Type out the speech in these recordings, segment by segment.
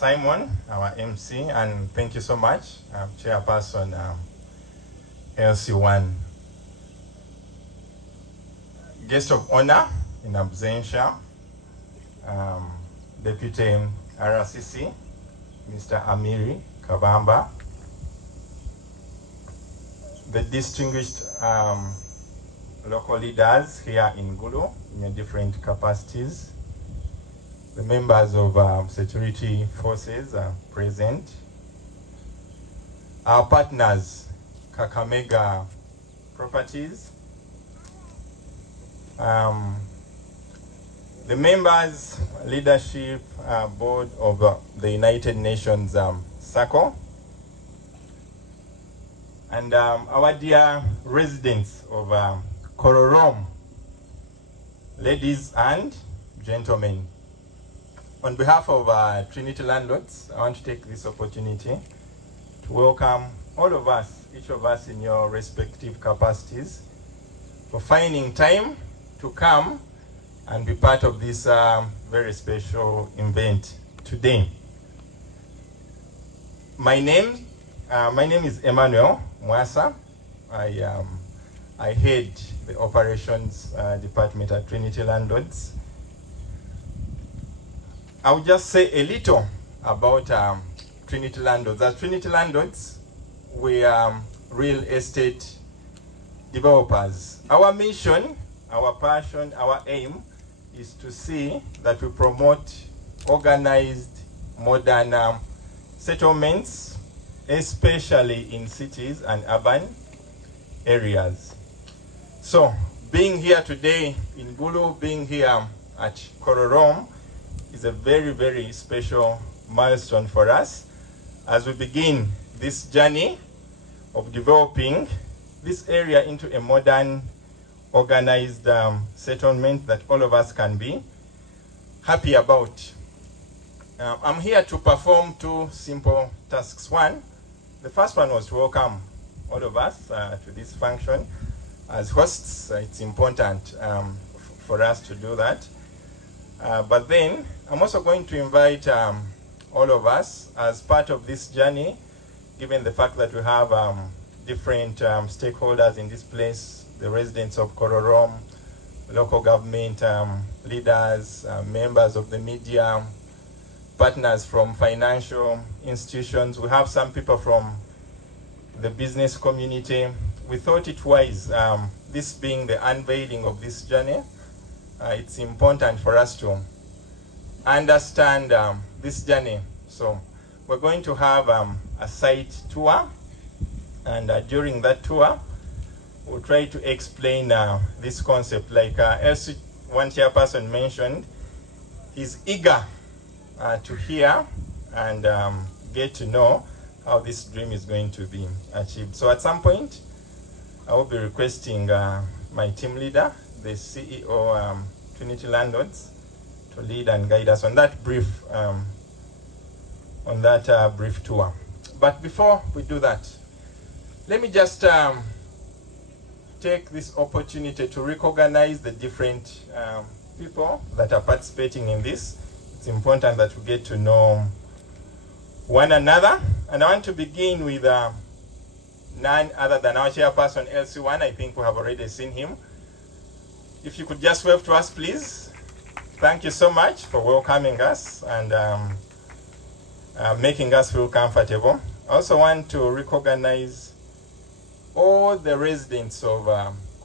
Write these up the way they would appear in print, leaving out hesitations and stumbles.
Simon, our MC, and thank you so much, Chairperson LC1. Guest of honor in absentia, Deputy RCC, Mr. Amiri Kabamba, the distinguished local leaders here in Gulu in your different capacities, the members of security forces are present, our partners, Kakamega Properties, the members, leadership board of the United Nations Circle, and our dear residents of Kororom, ladies and gentlemen. On behalf of Trinity Landlords, I want to take this opportunity to welcome all of us, each of us in your respective capacities, for finding time to come and be part of this very special event today. My name is Emmanuel Mwasa. I head the operations department at Trinity Landlords. I will just say a little about Trinity Landlords. As Trinity Landlords, we are real estate developers. Our mission, our passion, our aim is to see that we promote organized, modern settlements, especially in cities and urban areas. So, being here today in Gulu, being here at Kororom, is a very, very special milestone for us as we begin this journey of developing this area into a modern, organized settlement that all of us can be happy about. I'm here to perform two simple tasks. One, the first one was to welcome all of us to this function. As hosts, it's important for us to do that. But then, I'm also going to invite all of us as part of this journey, given the fact that we have different stakeholders in this place, the residents of Kororom, local government leaders, members of the media, partners from financial institutions. We have some people from the business community. We thought it wise, this being the unveiling of this journey, it's important for us to understand this journey. So we're going to have a site tour, and during that tour, we'll try to explain this concept. Like as one chairperson mentioned, he's eager to hear and get to know how this dream is going to be achieved. So at some point, I will be requesting my team leader, the CEO, Trinity Landlords, to lead and guide us on that brief tour. But before we do that, let me just take this opportunity to recognize the different people that are participating in this. It's important that we get to know one another, and I want to begin with none other than our chairperson, LC1. I think we have already seen him. If you could just wave to us, please. Thank you so much for welcoming us and making us feel comfortable. I also want to recognize all the residents of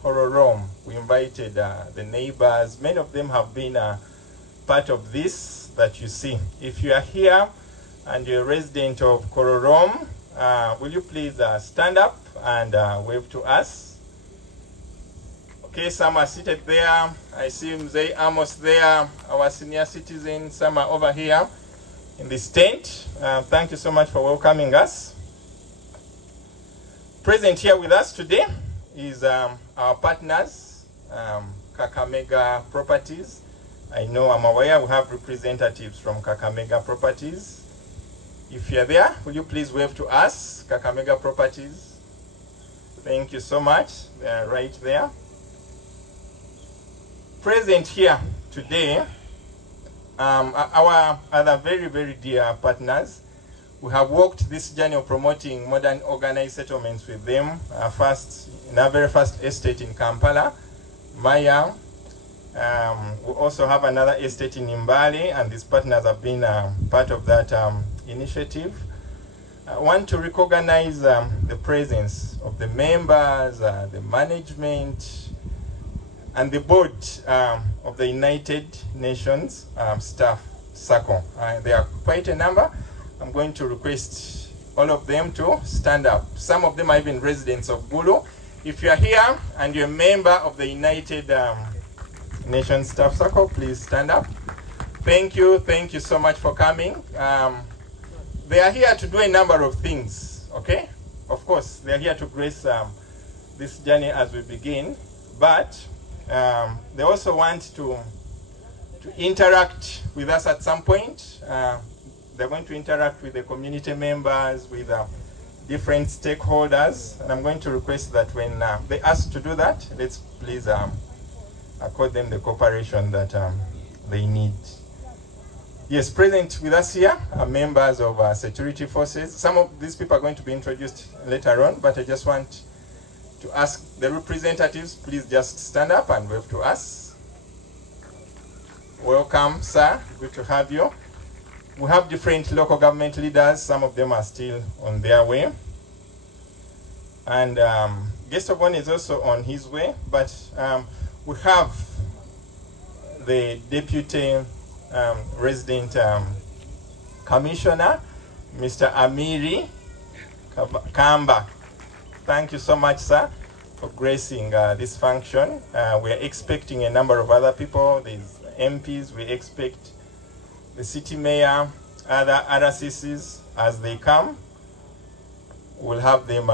Kororom. We invited the neighbors. Many of them have been part of this that you see. If you are here and you're a resident of Kororom, will you please stand up and wave to us? Okay, some are seated there. I see Mzee Amos there, our senior citizen. Some are over here in this tent. Thank you so much for welcoming us. Present here with us today is our partners, Kakamega Properties. I'm aware we have representatives from Kakamega Properties. If you're there, will you please wave to us, Kakamega Properties? Thank you so much. They're right there. Present here today our other very, very dear partners. We have walked this journey of promoting modern organized settlements with them. First, in our very first estate in Kampala, Maya. We also have another estate in Mbale, and these partners have been part of that initiative. I want to recognize the presence of the members, the management, and the board of the United Nations Staff Circle. There are quite a number. I'm going to request all of them to stand up. Some of them are even residents of Gulu. If you are here and you're a member of the United Nations Staff Circle, please stand up. Thank you so much for coming. They are here to do a number of things, okay? Of course, they are here to grace this journey as we begin, but they also want to interact with us at some point. They're going to interact with the community members, with different stakeholders, and I'm going to request that when they ask to do that, let's please accord them the cooperation that they need. Yes, present with us here are members of security forces. Some of these people are going to be introduced later on, but I just want to ask the representatives, please just stand up and wave to us. Welcome, sir. Good to have you. We have different local government leaders. Some of them are still on their way. And guest of honor is also on his way, but we have the deputy resident commissioner, Mr. Amiri Kamba. Thank you so much, sir, for gracing this function. We are expecting a number of other people. There's MPs, we expect the city mayor, other RCCs as they come. We'll have them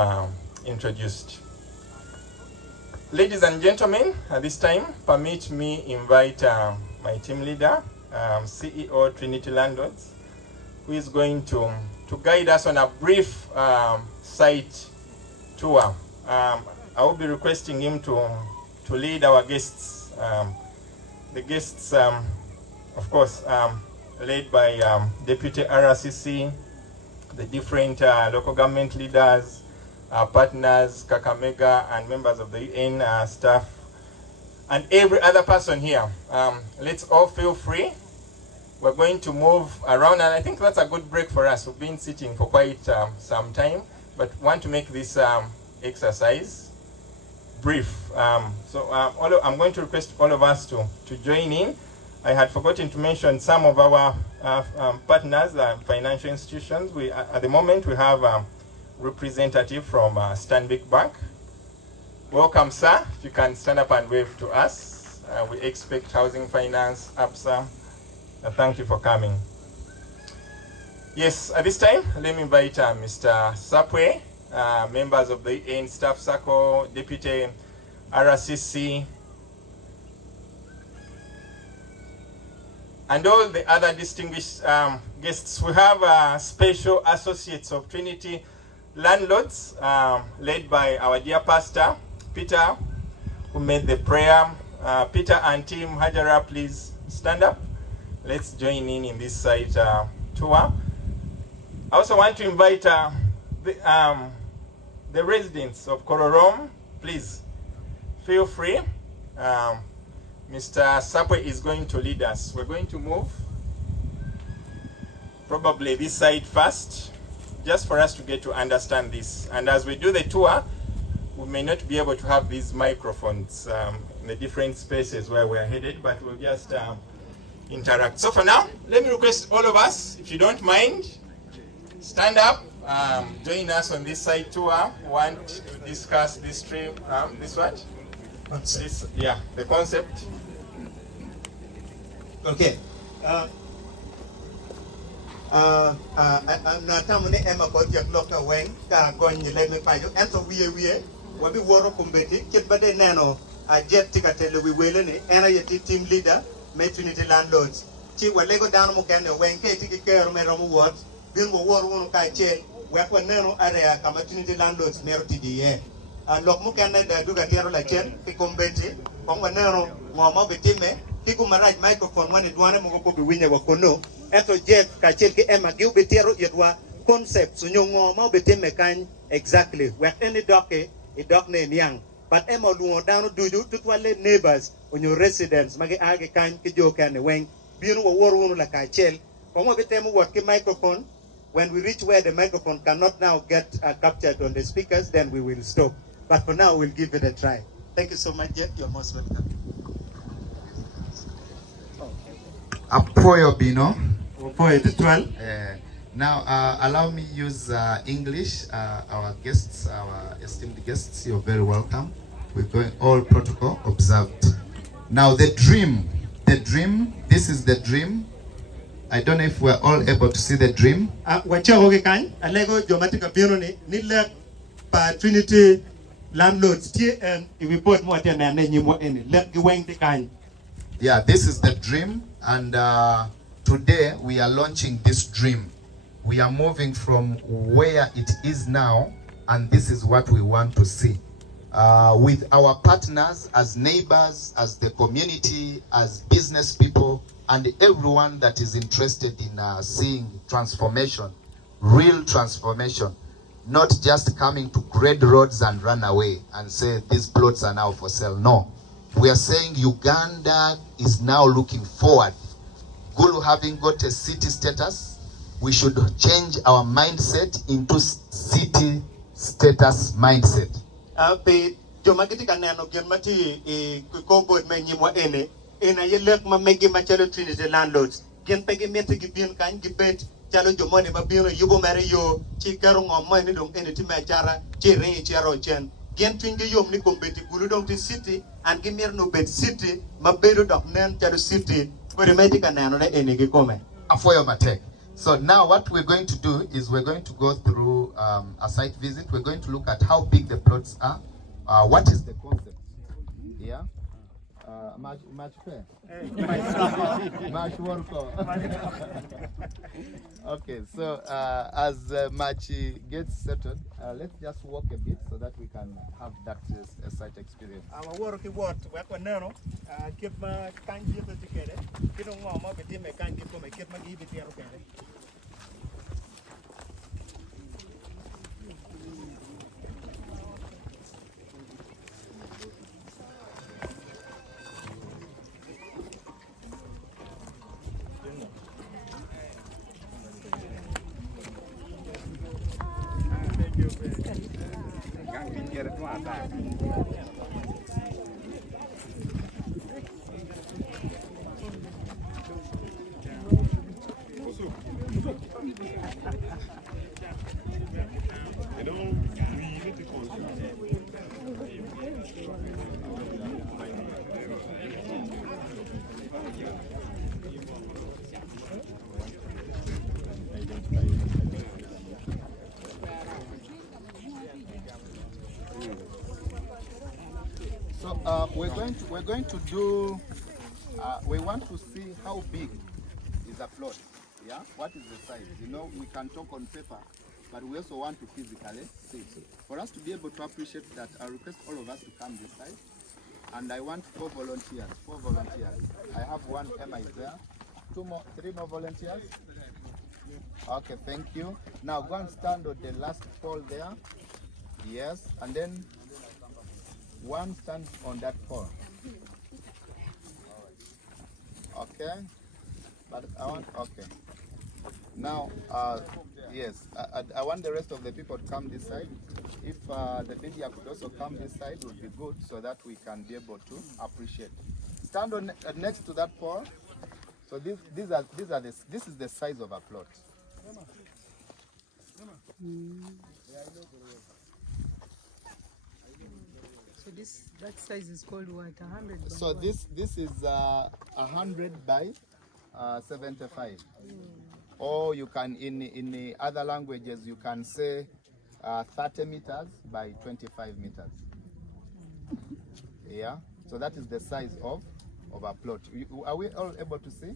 introduced. Ladies and gentlemen, at this time, permit me invite my team leader, CEO Trinity Landlords, who is going to guide us on a brief site tour. I will be requesting him to lead our guests. The guests, of course, led by Deputy RCC, the different local government leaders, partners, Kakamega, and members of the UN staff, and every other person here. Let's all feel free. We're going to move around, and I think that's a good break for us. We've been sitting for quite some time, but want to make this exercise brief. I'm going to request all of us to join in. I had forgotten to mention some of our partners, financial institutions. At the moment, we have a representative from Stanbic Bank. Welcome, sir. If you can stand up and wave to us. We expect Housing Finance, APSA. Thank you for coming. Yes, at this time, let me invite Mr. Sapwe, members of the UN Staff Circle, Deputy RCC, and all the other distinguished guests. We have special associates of Trinity Landlords, led by our dear pastor, Peter, who made the prayer. Peter and team, Hajara, please stand up. Let's join in this site tour. I also want to invite the residents of Kororom. Please feel free. Mr. Sapwe is going to lead us. We're going to move probably this side first, just for us to get to understand this. And as we do the tour, we may not be able to have these microphones in the different spaces where we're headed, but we'll just interact. So for now, let me request all of us, if you don't mind, stand up, join us on this side tour. Want to discuss this trip, this what? This, yeah, the concept. Okay. Na tamune ema ko jak lokta weng ka gon ni leg pa yo ento wiye wabi woro kumbeti ket bade neno a jet tika tele wi wele ni era yeti team leader me Trinity Landlords chi wale go down mo kende weng ke tiki kero me romo wot bin go woro wono ka chen we ko neno area kama Trinity Landlords mero TDA lok mo kende da duga tero la chen ki kumbeti ko neno ngoma betime kiku maraj microphone wane duane mo ko bi winya wakono eto Jeff ka chel ki ema gi ubetiero yedwa concept so nyongo ma ubetime kan exactly where any doke I doc ne nyang but ema luo down duju tutwale neighbors on your residents magi age kan ki jo kan wen bienu wo wor wonu la ka chel ko mo betemo wat ki microphone. When we reach where the microphone cannot now get captured on the speakers, then we will stop. But for now, we'll give it a try. Thank you so much, Jeff. You're most welcome. Apoyo Bino. Apoyo the 12. Now, allow me use English. Our guests, our esteemed guests, you're very welcome. We're going all protocol observed. Now, the dream, this is the dream. I don't know if we're all able to see the dream. Trinity Landlords. Yeah, this is the dream, and today we are launching this dream. We are moving from where it is now, and this is what we want to see. With our partners, as neighbors, as the community, as business people, and everyone that is interested in seeing transformation, real transformation, not just coming to grade roads and run away and say these plots are now for sale. No, we are saying Uganda is now looking forward. Gulu having got a city status, we should change our mindset into city status mindset. Ena yelek ma megi ma chalo Trinity Landlords gen pegi mete gi bin kan gi bet chalo jomone ma bino yubo mere yo chi karo ngom ma ni dong ene ti me chara chi re chi ro chen gen twinge yom ni kombeti Gulu dong ti city and gi mer no bet city ma bedo dok nen chalo city ko de meti kan nano ne ene gi kome Afoyo Matek. So now what we're going to do is we're going to go through a site visit. We're going to look at how big the plots are. What is the concept? Yeah. Much fair. Much work. Okay, so as Machi gets settled, let's just walk a bit so that we can have that site experience. Our work what we neno keep ma kan ji to tikere kino ngoma be time kan ji ko me keep ma gi bi tiaro kere. So we're going to do. We want to see how big is a plot. Yeah. What is the size? You know, we can talk on paper, but we also want to physically see. For us to be able to appreciate that, I request all of us to come this side, and I want 4 volunteers. 4 volunteers. I have one. Emma is there. 3 more volunteers. Okay, thank you. Now go and stand on the last pole there. Yes, and then one stand on that pole. Okay, but I want, okay. Now, yes, I want the rest of the people to come this side. If the media could also come this side, would be good so that we can be able to appreciate. Stand on next to that pole. So this is the size of a plot. So that size is called what? 100 by So what? this is 100 by 75. Or you can, in the other languages, you can say 30 meters by 25 meters. Yeah. So that is the size of a plot. Are we all able to see?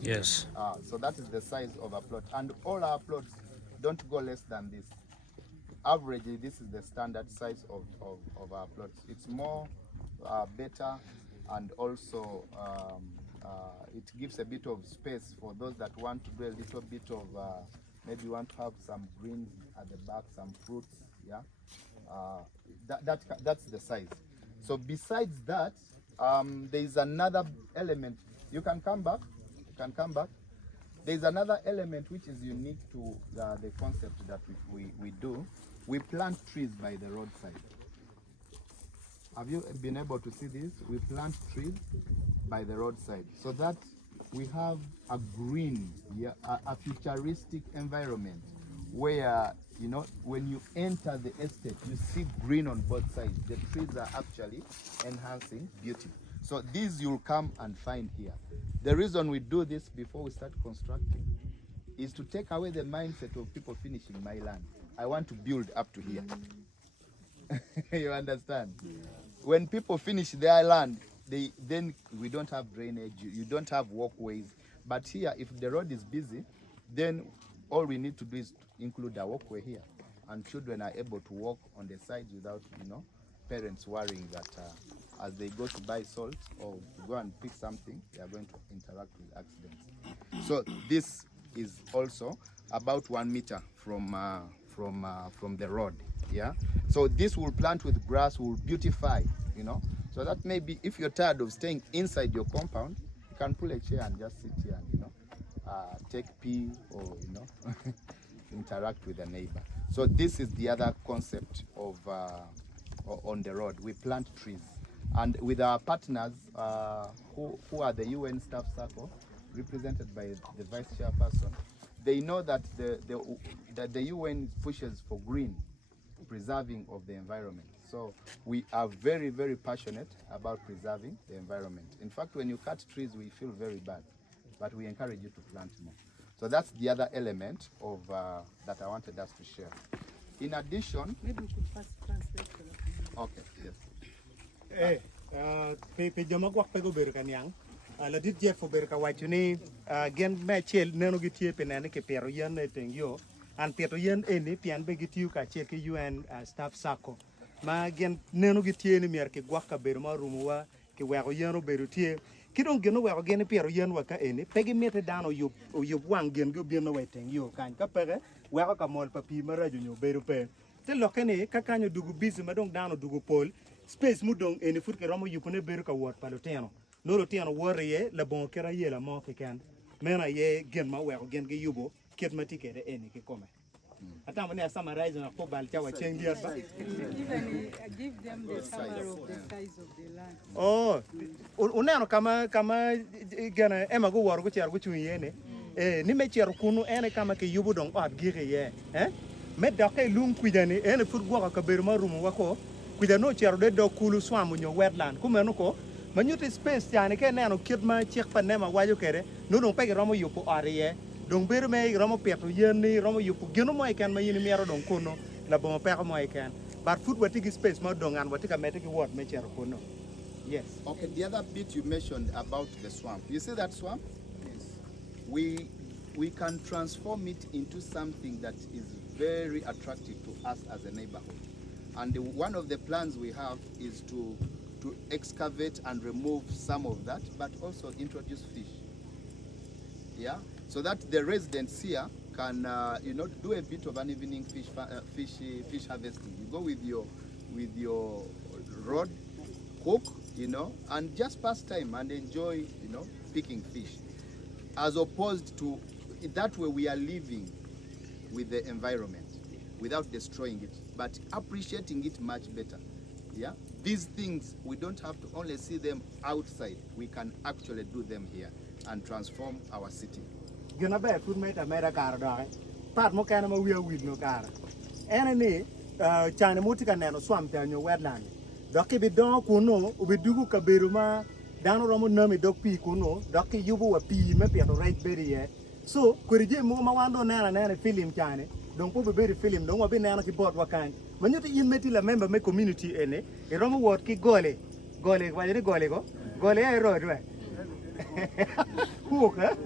Yes. So that is the size of a plot, and all our plots don't go less than this. Averagely, this is the standard size of our plots. It's more better and also it gives a bit of space for those that want to do a little bit of maybe want to have some greens at the back, some fruits. Yeah, that's the size. So besides that, there is another element. You can come back. You can come back. There is another element which is unique to the concept that we do. We plant trees by the roadside. Have you been able to see this? We plant trees by the roadside so that we have a green, a futuristic environment where, you know, when you enter the estate, you see green on both sides. The trees are actually enhancing beauty. So these you'll come and find here. The reason we do this before we start constructing is to take away the mindset of people finishing my land. I want to build up to here. You understand? When people finish their land, then we don't have drainage, you don't have walkways. But here, if the road is busy, then all we need to do is to include a walkway here. And children are able to walk on the sides without, you know, parents worrying that as they go to buy salt or to go and pick something, they are going to interact with accidents. So this is also about 1 meter from the road. Yeah. So this will plant with grass, will beautify, you know. So that maybe if you're tired of staying inside your compound, you can pull a chair and just sit here and, you know, take pee or, you know, interact with a neighbor. So this is the other concept of on the road. We plant trees, and with our partners who are the UN Staff Circle, represented by the Vice Chairperson, they know that the UN pushes for green preserving of the environment. So we are very, very passionate about preserving the environment. In fact, when you cut trees, we feel very bad, but we encourage you to plant more. So that's the other element of that I wanted us to share. In addition, Maybe we could first translate for that. okay, yes. Pe jama gwak pe go ber kan yang la dit je fo ber ka wachuni gen me chel neno gitie pe nene ke pero yen e teng yo an peto yen eni pian be gitiu ka che ke UN staff sako ma gen neno gitie ni mer ke gwak ka ber ma rumuwa ke wego yen ro beru tie kidon geno wego gen pero yen wa ka eni pe gi mete dano yo wang gen go bien no we teng yo kan ka pege wego ka mol papi ma raju nyo beru pe te lokene ka kanyo dugu busy ma dong dano dugu pol space mudong eni fut ke romo yupune beru ka wot paloteno noro tiano worriye la bon kera ye la mo ke kan mena ye gen ma wego gen ge yubo ket matike de eni ke kome atama ne summarize na ko bal chawa chen dia ba Even give them the summary of the size of the land. oh uneno kama gena ema go wor go cher go chun yene ni me cher kunu ene kama ke yubo dong at gire ye me doke lung kuidani ene fut go ka ber ma rumu wako kuidano cher de do kulu swamu nyo wetland kumeno ko manyuti space yani ke neno kit ma chek pa ne ma wajo kere no dong pe romo yupo ariye dong ber me romo peto yeni romo yupo geno mo ikan ma yini mero dong kuno la bo pe mo ikan but food watiki space ma dong an watika metiki word me chero kuno yes. Okay, the other bit you mentioned about the swamp. You see that swamp? Yes. We can transform it into something that is very attractive to us as a neighborhood. And one of the plans we have is to excavate and remove some of that, but also introduce fish. Yeah, so that the residents here can, you know, do a bit of an evening fish harvesting. You go with your rod, cook, you know, and just pass time and enjoy, you know, picking fish. As opposed to that way, we are living with the environment without destroying it, but appreciating it much better. Yeah, these things we don't have to only see them outside. We can actually do them here and transform our city. Gena be food meta mera kar da pat mo kana ma wiya wid no kar ene ni chane mutika neno swam ta nyo wetland doki bi don kuno ubi dugu ka beru ma dano romo nami dok pi kuno doki yubu wa pi me peto right beri ye so kurije mo ma wando nena film chane donc po be film donc wa bi nena ki bot wa kan manyuti yin meti la member me community ene e romo wot ki gole wajiri gole e road we huka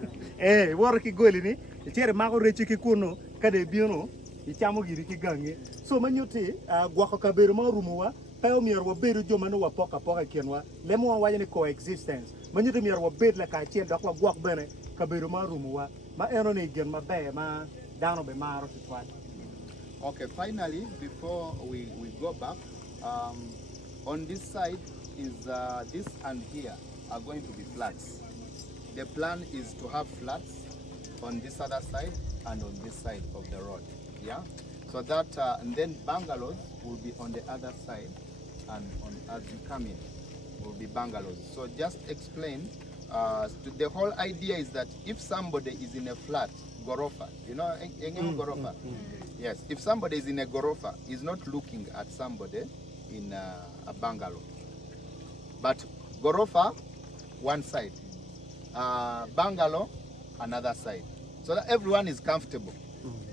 wor ki gole ni chere mago rechi ki kuno kade bieno i chamo giri ki gange so manyuti gwako ka beru ma rumo wa Peo mier wa bedo jo mano wa poka poka kienwa. Lemo wa wajane coexistence. Manyito mier wa bed la ka chien dok wa guak bene ka bedo ma rumu wa. Ma eno ni gen ma be ma dano be maro titwa. Okay, finally, before we go back, on this side is this and here are going to be flats. The plan is to have flats on this other side and on this side of the road. Yeah, so that and then bungalows will be on the other side, and on as you come in will be bungalows. So just explain. The whole idea is that if somebody is in a flat, gorofa, you know, gorofa. Yes, if somebody is in a gorofa, he's not looking at somebody in a bungalow. But gorofa, one side, bungalow, another side, so that everyone is comfortable.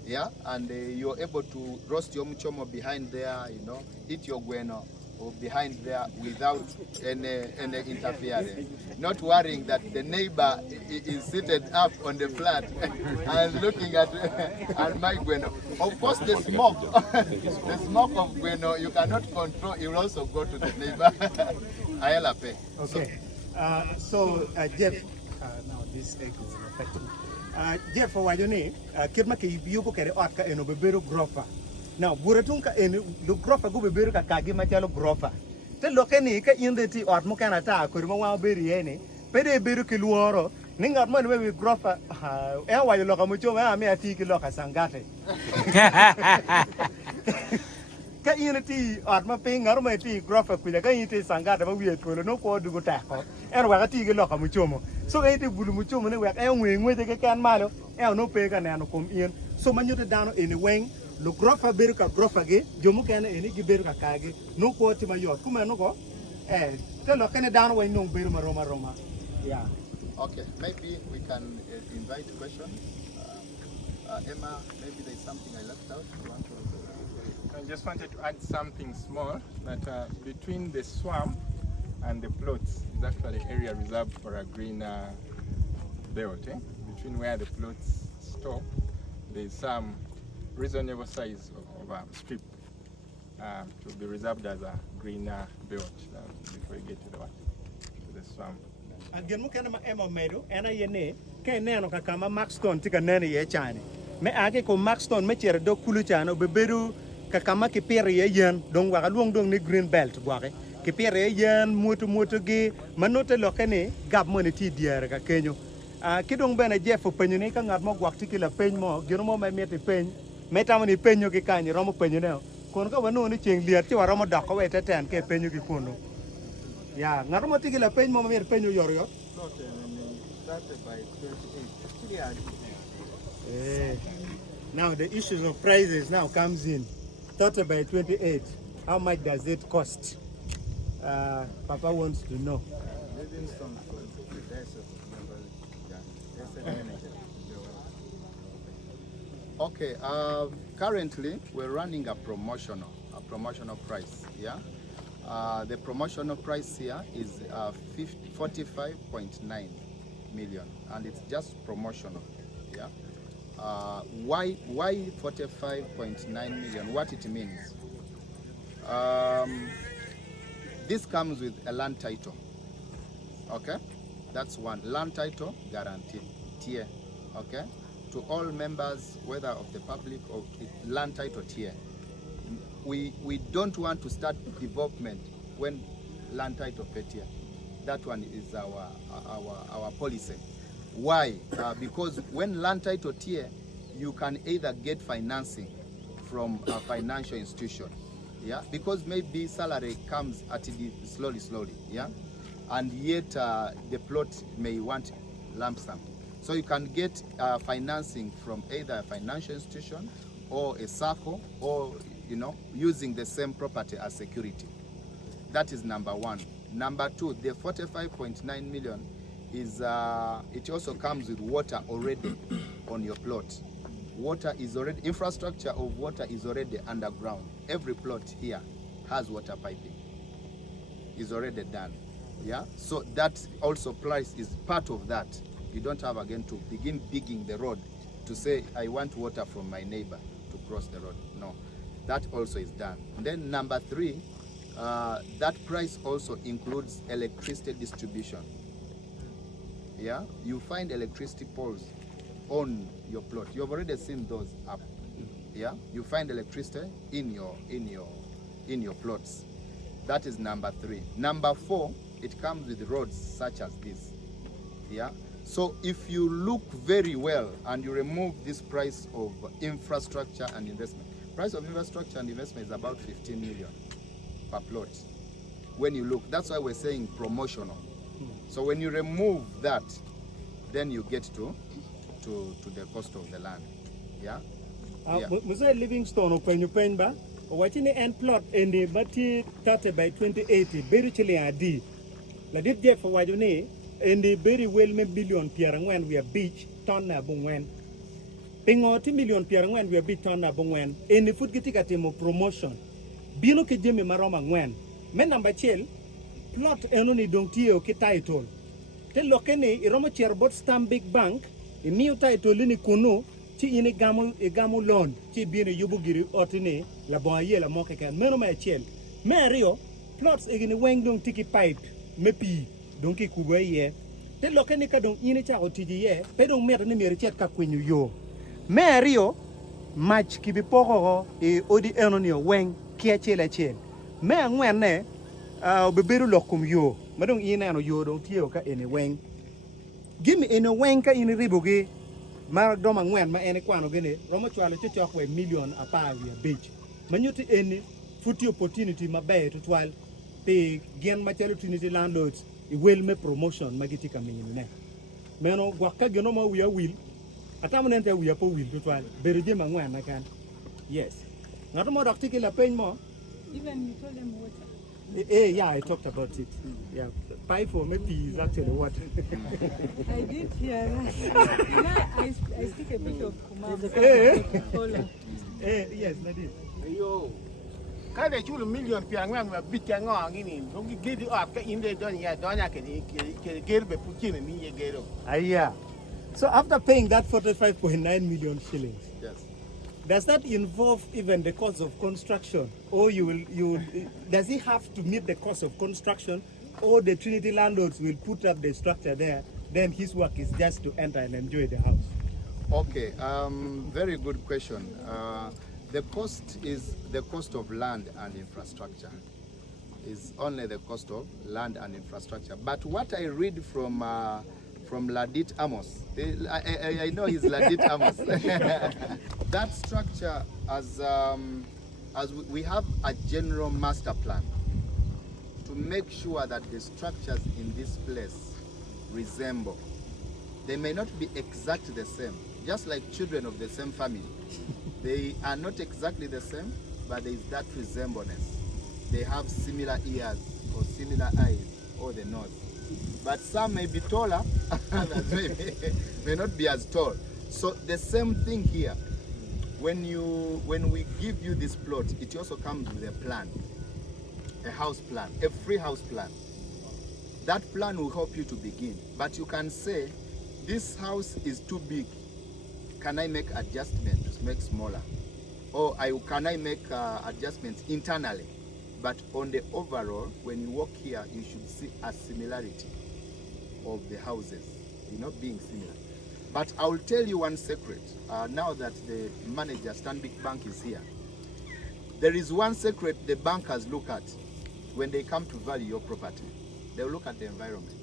Yeah, and you're able to roast your mchomo behind there, you know, eat your gueno or behind there without any interference. Not worrying that the neighbor is seated up on the flat and looking at my gueno. Of course, the smoke, the smoke of gueno, you cannot control. It will also go to the neighbor. Ayala pay. Okay. Jeff, now this egg is affecting. Jeff, wajone kirma ke yuko kere otka eno beberu grofa. Now buratun ka eno lo grofa go beberu ka kagi machalo grofa. Te lokeni ka indeti ot mo kana ta ko mo wa beri ene. Pede beru ki luoro ninga mo we grofa e wajo loka mo choma ami ati ki loka sangate. Ka ineti ot ma pinga ro ti grofa kuja ka ineti sangate ba wiet ko no ko dugo ta ko. En wa ka ti ki loka mo chomo. So ite bulu mu chomo ne wek e ngwe ke kan malo e no pe ka nano kom in so manyuta dano ene weng lo grofa beru ka grofa ge jomu kan ene gi beru ka kage no ko ti mayot kuma no ko te lo kene dano weng no beru ma roma yeah. Okay, maybe we can invite questions. Emma, maybe there's something I left out. I just wanted to add something small, that between the swamp and the plots is actually area reserved for a green belt. Between where the plots stop, there's some reasonable size of a strip to be reserved as a green belt before you get to the swamp. Again, mo kana ma emo medo ena yene ke neno ka kama Maxton tika nene ye chane me ake ko Maxton me chere do kulu chano beberu ka kama ki pere ye yen dong wa luong dong ni green belt gwake ki pere ye yen moto gi manote lokene gab mo ne ti diere ka kenyo ki dong bene Jeff penyo ni ka ngat mo gwak tiki la peny mo gino mo me meti peny metamo ni penyo ki kanyi romo penyo ne kon ka wano ni cheng liat ti wa romo doko we teten ke penyo ki kuno. Yeah, ngaromo tiki la peny mo mer penyo yor yo. Now the issues of prices now comes in. 30 by 28. How much does it cost? Papa wants to know. Okay, currently we're running a promotional price. Yeah. The promotional price here is 45.9 million, and it's just promotional. Yeah. Why 45.9 million? What it means? This comes with a land title. Okay, that's one land title guarantee tier. Okay, to all members, whether of the public or land title tier. We don't want to start development when land title petier. That one is our policy. Why? Because when land title tier, you can either get financing from a financial institution, yeah, because maybe salary comes at the slowly, yeah, and yet the plot may want lump sum. So you can get financing from either a financial institution or a circle, or using the same property as security. That is number one. Number two, the 45.9 million is it also comes with water already on your plot. Water is already, infrastructure of water is already underground. Every plot here has water piping. Is already done. Yeah. So that also price is part of that. You don't have again to begin digging the road to say I want water from my neighbor to cross the road. No. That also is done. And then number three, That price also includes electricity distribution. Yeah, you find electricity poles on your plot. You have already seen those up. Yeah, you find electricity in your plots. That is number 3. Number 4, it comes with roads such as this. Yeah, so if you look very well and you remove this price of infrastructure and investment, price of infrastructure and investment is about 15 million per plot. When you look, that's why we're saying promotional. So when you remove that, then you get to the cost of the land. Yeah. Musa Livingstone open ba watching end plot in the bati 30 by 2080 very chilly adi la dit je for wajune in the very well me billion pierre when we are beach ton na bungwen pingoti million pierre when we are beach ton na bungwen in the food gitika temo promotion bino ke jeme maroma ngwen men number chel plot enoni dongtie o ke title te lokene iromo chier bot Stanbic Bank e miu title ni kuno ci ine gamu loan ci biene yubu giri otine la bon ye la moke kan meno ma chiel me rio plots egini weng dong tiki pipe me pi donc ki kubo ye te lokene ka dong ine cha otiji ye pe dong meta ne mere chet ka kwenyu yo me rio match ki bi poko e odi enoni weng ki achele chel me angwen ne be beru lokum yo madong ine no yo dong tie ka ene weng give me ene weng ka ine riboge ma doma ngwen ma ene kwano gene romo chwalo chochok we million apa we beach manyuti ene futi opportunity mabe to twal pe gen ma chalo Trinity Landlords I will me promotion magiti kamin ne meno gwaka geno ma we will atamunente we po will to twal bereje ma ngwen na kan yes ngato mo doctor ke la pen mo Even you told them water. Yeah, I talked about it. Yeah, pipe for maybe is actually what. I did hear that. I speak a bit of Kumam. Yes, I did. Yo, can they choose a million piang with big gang on in? Don't get it up in the Donia, Donia can get the Putin and me get Yeah. So after paying that 45.9 million shillings, Yes. does that involve even the cost of construction, or does he have to meet the cost of construction, or the Trinity Landlords will put up the structure there? Then his work is just to enter and enjoy the house. Okay, very good question. The cost is the cost of land and infrastructure. Is only the cost of land and infrastructure. But what I read from Ladit Amos, I know he's Ladit Amos. That structure, as we have a general master plan to make sure that the structures in this place resemble. They may not be exactly the same, just like children of the same family. They are not exactly the same, but there is that resemblance. They have similar ears or similar eyes or the nose. But some may be taller, others may not be as tall. So the same thing here. When we give you this plot, it also comes with a plan, a house plan, a free house plan. That plan will help you to begin. But you can say, this house is too big. Can I make adjustments to make smaller? Or can I make adjustments internally? But on the overall, when you walk here, you should see a similarity of the houses, not being similar. But I will tell you one secret, now that the manager, Stanbic Bank, is here. There is one secret the bankers look at when they come to value your property. They will look at the environment.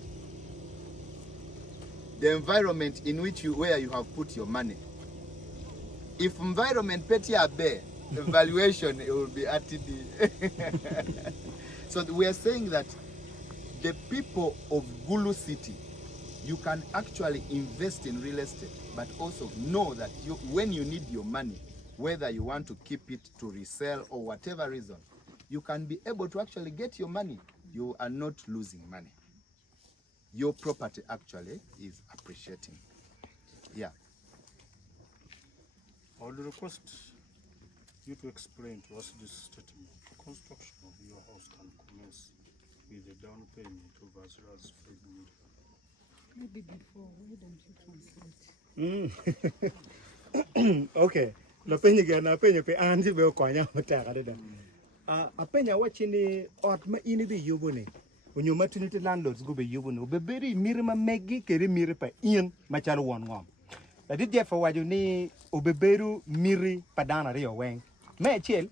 The environment in where you have put your money. If environment petty are bare, the valuation it will be RTD. So we are saying that the people of Gulu City, you can actually invest in real estate, but also know that when you need your money, whether you want to keep it to resell or whatever reason, you can be able to actually get your money. You are not losing money. Your property actually is appreciating. Yeah. I would request you to explain to us this statement. Construction of your house can commence with a down payment of as low as 5 million. Maybe before, why don't you translate? Okay. Na penye pe anji be kwanya mutaka dada. apenya wachini ot ma in dhi yugo ni onyo ma Trinity Landlords go be yugo no be beri mire ma megi kere mire pa in machalo won ngom ladit je fa waju ni obeberu miri padana riyo weng me chiel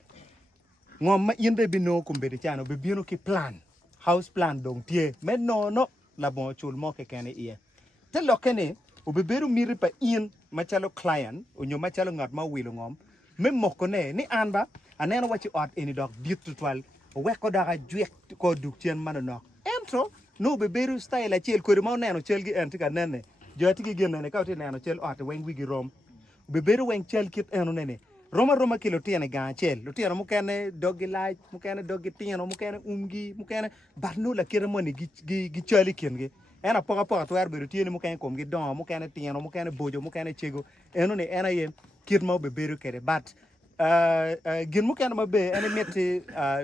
ngom ma in be bino kumbedi chano be bino ki plan house plan dong tie me no la bon chul mo ke kene ie te lokene obeberu miri pa in machalo client onyo machalo ngat ma wilo ngom me moko ne ni anba aneno wachi ot eni dok ditutwal weko daga jwek ko duk chien manano entro no beberu style achiel kore ma oneno chel gi entika nene joti gi genene ka oti neno chel ot weng wigi rom beberu weng chel kit eno nene roma kilo tiene ga chel lo tiene mukene dogi laaj mukene dogi tieno mukene umgi mukene barno la kire moni gi chali kengi ena poka to beru tiene mukene kom gi don mukene tieno mukene bojo mukene chego eno ne ena yen kit ma beberu kere but gin mukene mabe ene meti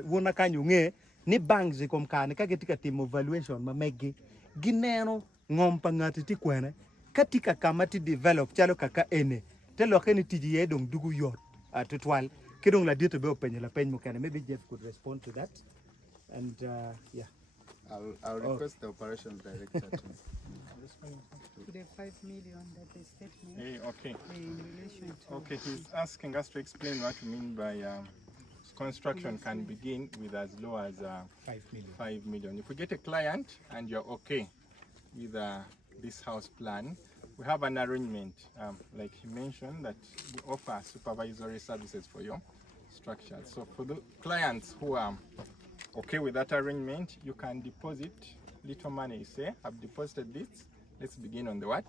wona kanyo nge ni banks kom kane ka getika timo valuation ma megi gineno ngom pa ngati ti kwene katika kama ti develop chalo kaka ene te lokeni tiji ye dong dugu yot tutwal kidong la dito be openye la peny mukene maybe Jeff could respond to that and yeah I'll request the operations director to The 5 million that they statement Hey, okay. in relation to. Okay, he's asking us to explain what we mean by construction can begin with as low as 5 million 5 million. If we get a client and you're okay with this house plan, we have an arrangement, like he mentioned, that we offer supervisory services for your structure. So for the clients who are okay with that arrangement, you can deposit little money. You say, I've deposited this. Let's begin on the what?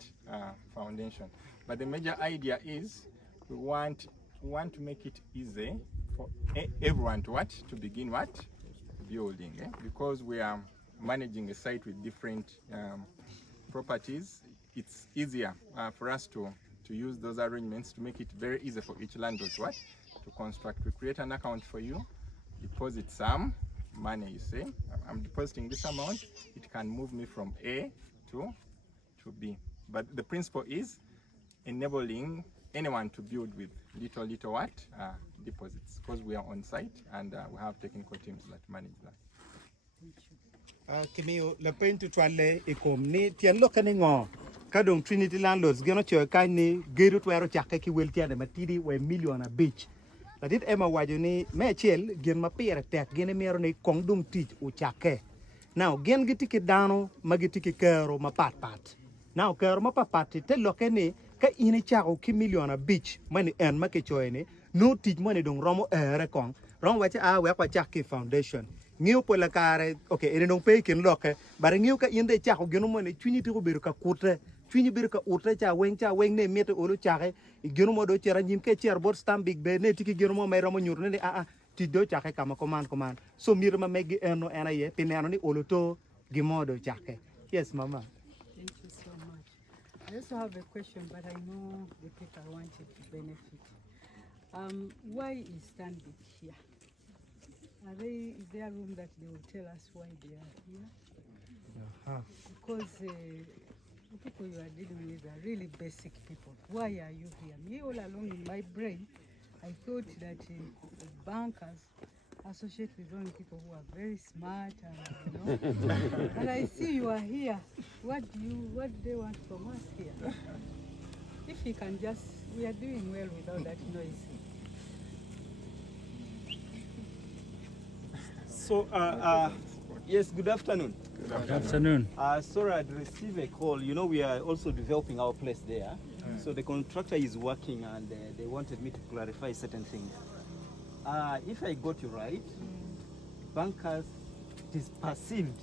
Foundation. But the major idea is we want to make it easy for everyone to what? To begin what? Building. Because we are managing a site with different properties, it's easier for us to use those arrangements to make it very easy for each landlord to what? To construct. We create an account for you, deposit some money, you say, I'm depositing this amount, it can move me from A to B. But the principle is enabling anyone to build with little what? Deposits, because we are on site and we have technical teams that manage that. Kimio la pen to twale e kom ni tien lokane ngo kadong Trinity Landlords geno cho kani geru twero chake ki wel tiane matidi we million a beach ladit ema wajo ni me chiel gen ma pire tek gen mero ni kong dum tich u chake now gen gitiki dano magitiki kero ma pat now kero ma pat te lokane ka ini chako ki million a beach mani en ma ke choene no tich mani dong romo ere kong rom wache we kwa chake foundation ngiu po la kare okay ene non pe ken loke bare ngiu ka inde chako geno mo ne chuni ti ko beru ka kutre chuni beru ka utre cha weng ne mete olo chake geno mo do chera nyim ke cher bot stam big be ne tiki geno mo mai romo nyur ne ti do chake kama command so mir ma megi eno ena ye pineno ni olo to gimodo chake yes mama. Thank you so much. I also have a question, but I know the people wanted to benefit. Why is Stanbic here? Is there a room that they will tell us why they are here? Because the people you are dealing with are really basic people. Why are you here? Me, all along in my brain, I thought that bankers associate with only people who are very smart and but I see you are here. What do they want from us here? If you can just, we are doing well without that noise. So, yes, good afternoon. Good afternoon. Sorry, I'd received a call. You know, we are also developing our place there. So the contractor is working and they wanted me to clarify certain things. If I got you right, bankers, it is perceived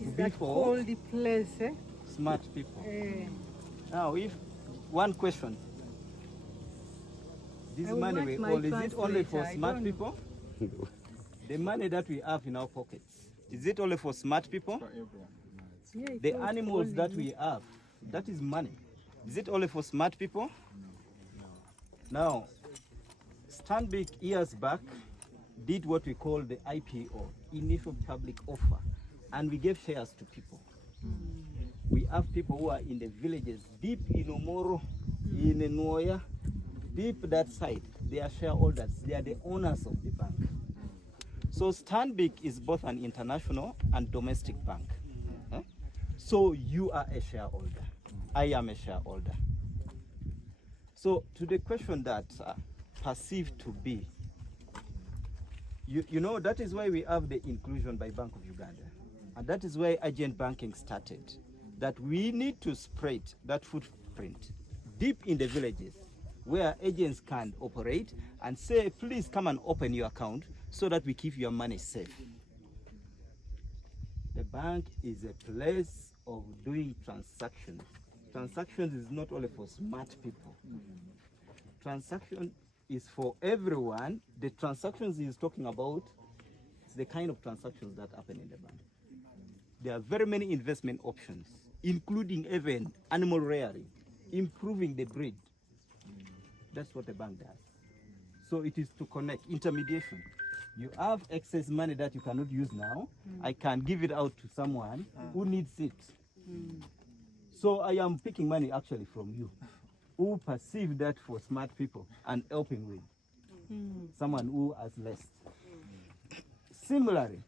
Is that called the place, eh? smart people. Now, if one question, this money we all, is it only for smart people? The money that we have in our pockets, is it only for smart people? For everyone. Yeah, The animals that we have, that is money. Is it only for smart people? Now, Stanbic years back did what we call the IPO, initial public offer, and we gave shares to people. We have people who are in the villages, deep in Omoro, in Nwoya, deep that side. they are shareholders. They are the owners of the bank. So Stanbic is both an international and domestic bank. So you are a shareholder. I am a shareholder. So to the question that perceived to be, you know, that is why we have the inclusion by Bank of Uganda. And that is why agent banking started. That we need to spread that footprint deep in the villages where agents can operate and say, please come and open your account so that we keep your money safe. The bank is a place of doing transactions. Transactions is not only for smart people. Transaction is for everyone. The transactions he is talking about is the kind of transactions that happen in the bank. There are very many investment options, including even animal rearing, improving the breed. That's what the bank does. So it is to connect, intermediation. You have excess money that you cannot use now. I can give it out to someone who needs it. So I am picking money actually from you, who perceive that for smart people and helping with someone who has less. Similarly,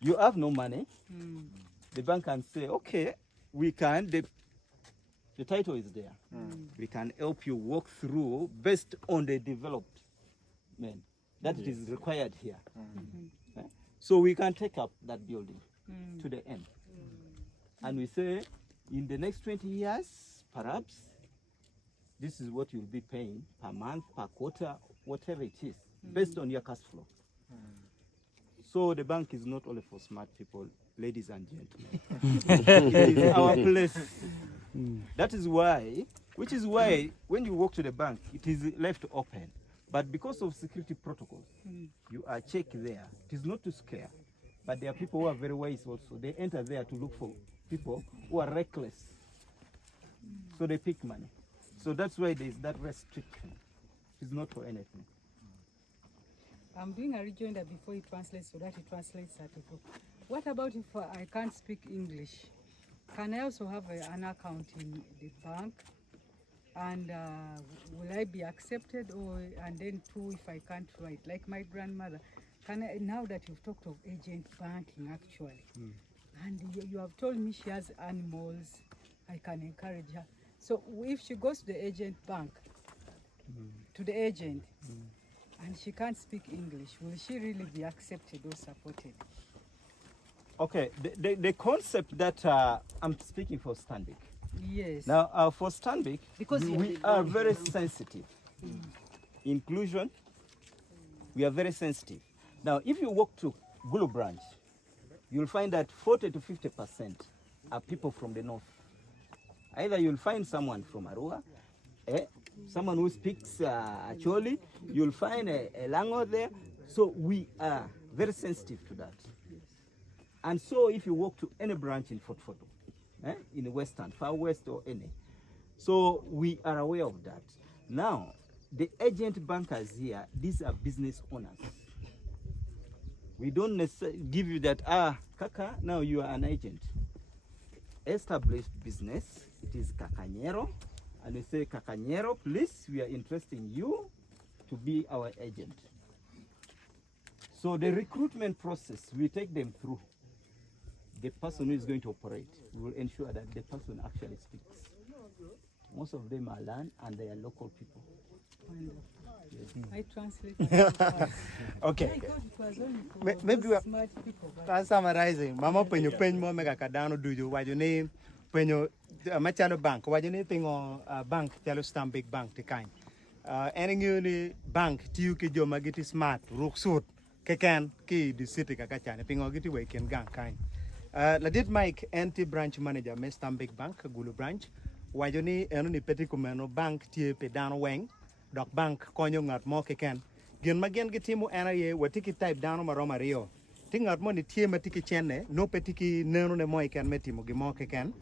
you have no money. The bank can say, okay, we can, the title is there. We can help you walk through based on the development that it is required here. So we can take up that building to the end. And we say, in the next 20 years, perhaps, this is what you'll be paying per month, per quarter, whatever it is, based on your cash flow. So the bank is not only for smart people, ladies and gentlemen. It is our place. That is why, which is why when you walk to the bank, it is left open. But because of security protocols, you are checked there. It is not to scare, but there are people who are very wise also. They enter there to look for people who are reckless. So they pick money. So that's why there is that restriction. It's not for anything. I'm doing a rejoinder before he translates so that he translates article. What about if I can't speak English? Can I also have an account in the bank? And will I be accepted? And then too, if I can't write, like my grandmother, can I, now that you've talked of agent banking actually, and you have told me she has animals, I can encourage her. So if she goes to the agent bank, to the agent, and she can't speak English, will she really be accepted or supported? Okay, the concept that I'm speaking for Stanbic. Yes. Now, for Stanbic, Because we are very sensitive. Inclusion, we are very sensitive. Now, if you walk to Gulu branch, you'll find that 40 to 50% are people from the north. Either you'll find someone from Arua, someone who speaks Acholi, you'll find a Lango there. So we are very sensitive to that. And so if you walk to any branch in Fort Photo, in the western, far west or any, so we are aware of that. Now, the agent bankers here, these are business owners. We don't necessarily give you that, Kaka, now you are an agent. Established business, it is Kakanyero, and they say, Kakanyero, please, we are interested in you to be our agent. So the recruitment process, we take them through. The person who is going to operate, we will ensure that the person actually speaks. Most of them are land and they are local people. I translate. Okay. I thought it was only for Maybe those smart people. That's summarizing. Mama penyo mo mega kadano duju wajuni penyo machalo bank wajuni pingo bank chalo Stanbic bank tikain. Any bank tiu ki jo magiti smart ruksut keken ki di city kakachane pingo giti weekend gang kain. Ladit Mike anti branch manager me Stanbic bank Gulu branch wajuni eno ni peti kumeno bank tie pedano weng dok bank konyo ngat mo keken gin magen gitimu anaye watiki type dano maroma rio tingat mo ni tie matiki chene no petiki neno ne mo ken metimo gi mo keken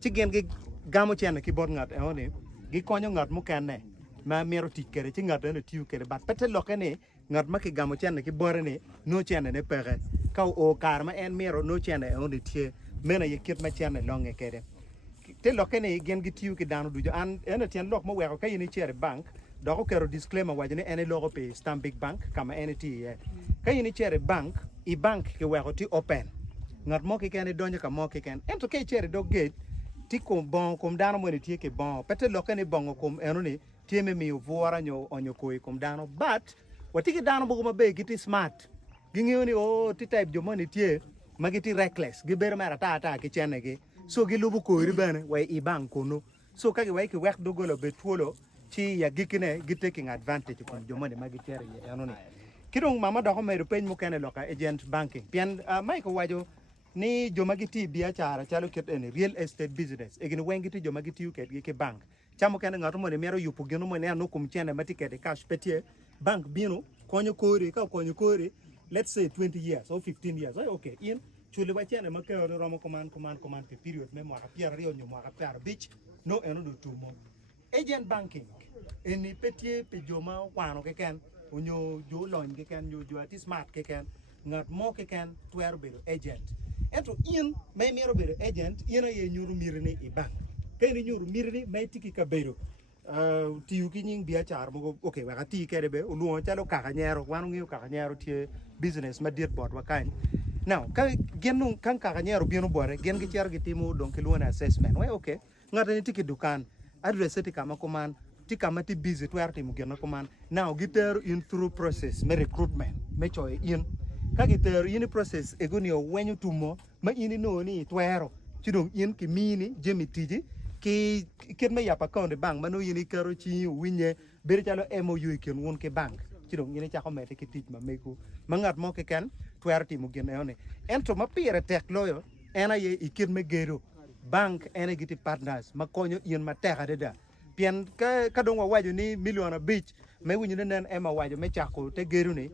tigen gi gamo chene ki bod ngat ene gi konyo ngat mo ken ne ma mero tikere ti ngat ne tiu kere bat pete lokene ngat ma ki gamo chene ki bore ne no chene ne pere ka o kar ma en mero no chene ene tie mena ye kit ma chene longe kere te lokene gen gi tiu ki dano dujo an ene tien lok mo wero ka yini chere bank doko kero disclaimer wajene ene logo pe Stanbic Bank kama ene ti ye ka yini chere bank I bank ke wego ti open ngat mo ke ken donjo ka mo ke ken ento ke chere dog gate ti kom bon kom dano mo ne tie ke bon pete lokane bongo kom eno ni tie me mi vuora nyo onyo koi kom dano but watiki dano bogo mabe giti smart ging'eyo ni oh ti type jomo ni tie magiti reckless gibero mara ta ke chene gi so gilubu kori bene we I bank kono so kage we ke wek dogolo betwolo chi ya gikine gi taking advantage from jomo ni magichere ye eno ni kidong mama doko medo peny mo kene loka agent banking pien Michael wajo ni joma giti biashara chalo ket en real estate business egin wengi ti joma giti uket gi ke bank chamo kene ngato mo ne mero yupo gino mo ne anu kum chene matikete cash petie bank bino konyo kori ka konyo kori let's say 20 years or 15 years okay in chule ba chene makero romo command pe period me mwaka pier rio nyo mwaka pier bich no eno do tumo agent banking eni petie pe joma kwano ke ken onyo jo lony ke ken jo ati smart ke ken ngat mo ke ken twer bedo agent ento in may mero bedo agent ina ye nyuru mirni I bank keni nyuru mirni may tiki ka bedo tiyu ki nying biachar mo okay wa ti kede be uluo chalo kaka nyero wanu ngiyo kaka nyero tie business ma diet board wa kan now ka genu kan kaka nyero bino bore gen gi cher gi timo don ke luona assessment we okay ngata ni tiki dukan address ti kama command ti kama ti busy twer timo geno command now giter in through process me recruitment me choy in ka giter in process egoni o wenyu tumo ma ini no ni twero chidong in ki mini jemi tiji ki ket me yapa account bank mano yini karo chi winye beri chalo MOU ken won ke bank chidong yini chako mete ki tich ma meku mangat mo ke ken twer timo geno yone ento ma pire tek loyo ena ye iket me gero bank ene giti partners makonyo yen mateka deda pien ka dong wajo ni milion abich me winyo nen ema wajo me chako te gero ni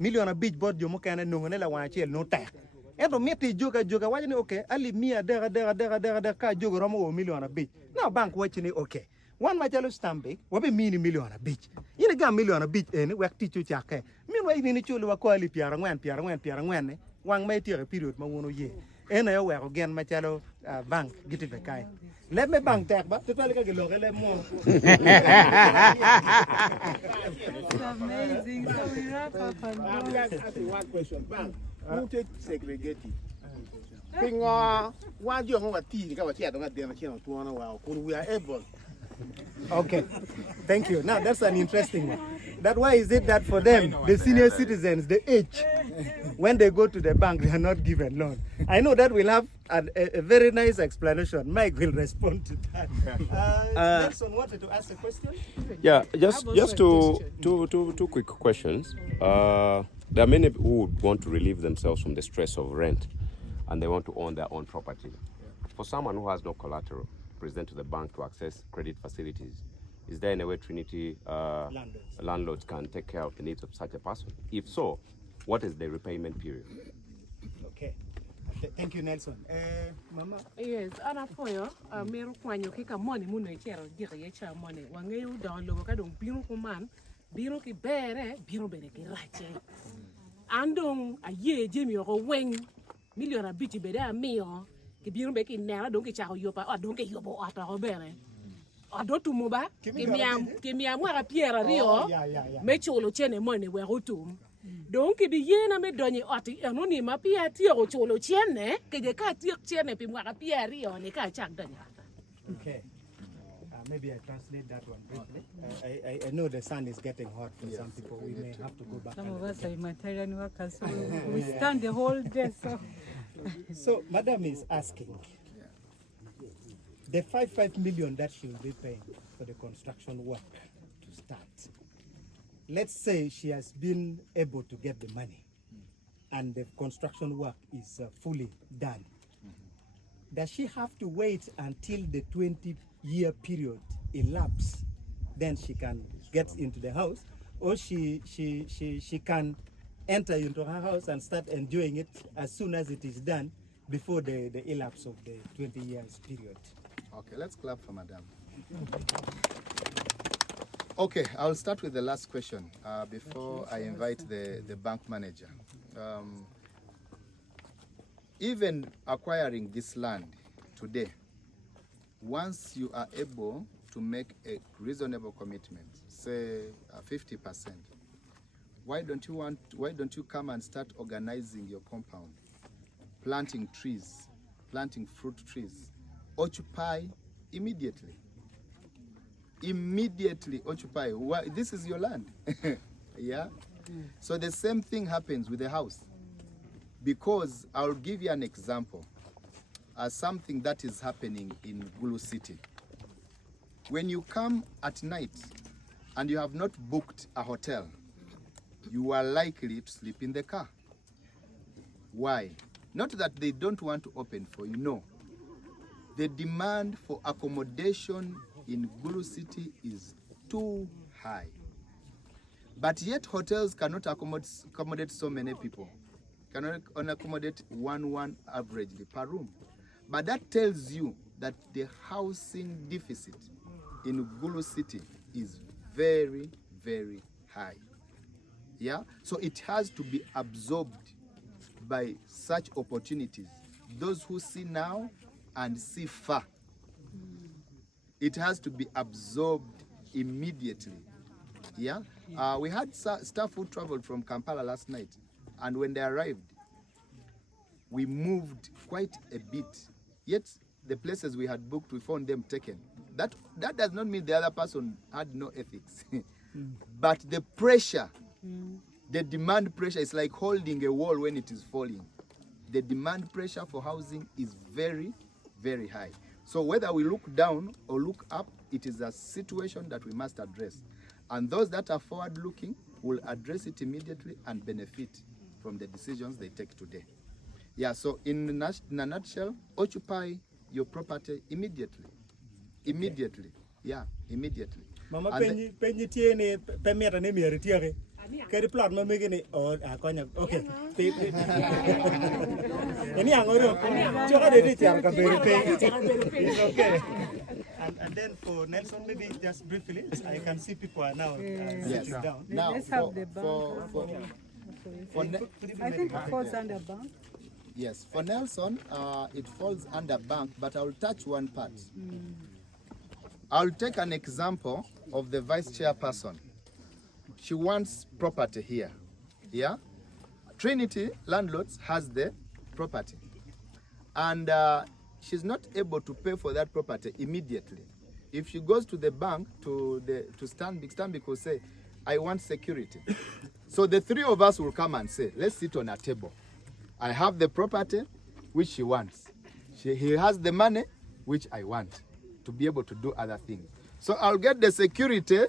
milion abich bod jomo kene nungone la wachiel no tek ento meti joka wajo ni okay ali mia dega ka jogo romo o milion abich now bank wacho ni okay wan machalo Stanbic wabe mini milion abich yini ga milion abich eni wek ticho chake min wa ini chulo wa kwali piara ngwen ne wang me tiere period ma wono ye ena yo weko gen machalo bank giti be kai let me bank tek ba to tali ka giloge le mo It's amazing. So we wrap up and I'm go. just asking one question. Bank, who take segregated? Pingo, one you home at tea, you got a damn channel to one while we are able. Okay, thank you. Now that's an interesting one. That why is it that for them, the senior citizens, the age, when they go to the bank, they are not given loan? I know that we'll have a very nice explanation. Mike will respond to that. Nelson wanted to ask a question. Yeah, just two quick questions. There are many who would want to relieve themselves from the stress of rent, and they want to own their own property. For someone who has no collateral, present to the bank to access credit facilities, is there any way Trinity landlords can take care of the needs of such a person? If so, what is the repayment period? Okay. Thank you, Nelson. Mama? Yes, ana foyo meru kwanyo kika money muno ichero dira yecha money wangeyo don logo ka dong biro kuman biro ki bere ki rache andong aye jemi ko weng million abiti bede amio ki biro be ki nela dong ki chao yopa dong ki yobo ata ko bere ado tumo ba ki miam wa piera rio me cholo chene money we rotum donc di yena me donyi oti enoni ma pia tio cholo chene ke je ka tio chene pi mwa pia rio ne ka chak donya. Okay. Maybe I translate that one briefly. I know the sun is getting hot for some people. We may have to go back. Some of us are humanitarian workers, so we stand the whole day. So Madam is asking, the 5 million that she will be paying for the construction work to start. Let's say she has been able to get the money and the construction work is fully done. Does she have to wait until the 20-year period elapses, then she can get into the house, or she can enter into her house and start enjoying it as soon as it is done before the elapse of the 20 years period? Okay, let's clap for Madam. Okay, I'll start with the last question before I invite the bank manager. Even acquiring this land today, once you are able to make a reasonable commitment, say 50%. Why don't you come and start organizing your compound, planting trees, planting fruit trees, occupy immediately. Immediately occupy. Why? This is your land. Yeah? So the same thing happens with the house. Because I'll give you an example. Something that is happening in Gulu city. When you come at night and you have not booked a hotel, you are likely to sleep in the car. Why? Not that they don't want to open for you, no. The demand for accommodation in Gulu city is too high. But yet hotels cannot accommodate so many people. Cannot accommodate one averagely per room. But that tells you that the housing deficit in Gulu city is very, very high. Yeah? So it has to be absorbed by such opportunities. Those who see now and see far. It has to be absorbed immediately. Yeah? We had staff who traveled from Kampala last night, and when they arrived, we moved quite a bit. Yet the places we had booked, we found them taken. That does not mean the other person had no ethics. But the pressure, the demand pressure is like holding a wall when it is falling. The demand pressure for housing is very, very high. So whether we look down or look up, it is a situation that we must address. And those that are forward-looking will address it immediately and benefit from the decisions they take today. Yeah, so in a nutshell, occupy your property immediately. Immediately. Yeah, immediately. Mama penyi tiene pemera ne mi retiare. Keri plot mama gini oh akonya okay. Ini angoro. Coba deh tiar kaberi pe. Okay. And then for Nelson, maybe just briefly, I can see people are now sitting down. Now, let's have the bank. I think it falls under bank. Yes, for Nelson, it falls under bank, but I'll touch one part. I'll take an example of the vice chairperson. She wants property here. Yeah? Trinity Landlords has the property. And she's not able to pay for that property immediately. If she goes to the bank, to Stanbic will say, I want security. So the three of us will come and say, let's sit on a table. I have the property, which she wants. He has the money, which I want, to be able to do other things. So I'll get the security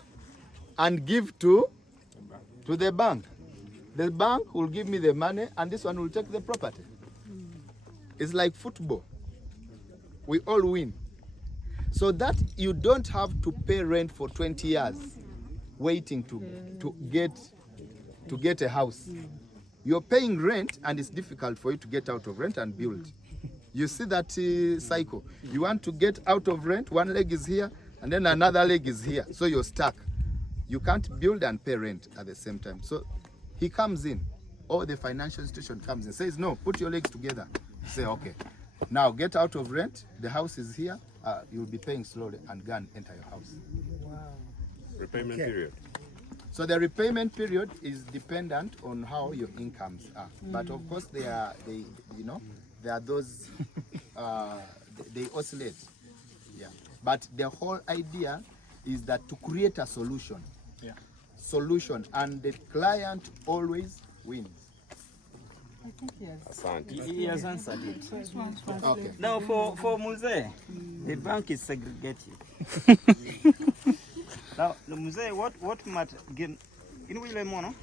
and give to the bank. The bank will give me the money, and this one will take the property. It's like football. We all win. So that you don't have to pay rent for 20 years waiting to get a house. You're paying rent and it's difficult for you to get out of rent and build. You see that cycle. You want to get out of rent, one leg is here and then another leg is here. So you're stuck. You can't build and pay rent at the same time. So he comes in, or the financial institution comes in, says, no, put your legs together. You say, okay, now get out of rent, the house is here, you'll be paying slowly and go and enter your house. Wow. Repayment period. So the repayment period is dependent on how your incomes are. But of course there are those, they oscillate. Yeah. But the whole idea is that to create a solution. Yeah. Solution, and the client always wins. I think He has answered it. Okay. Now for Muse, the bank is segregated. Now Muse, what matter in William Mono?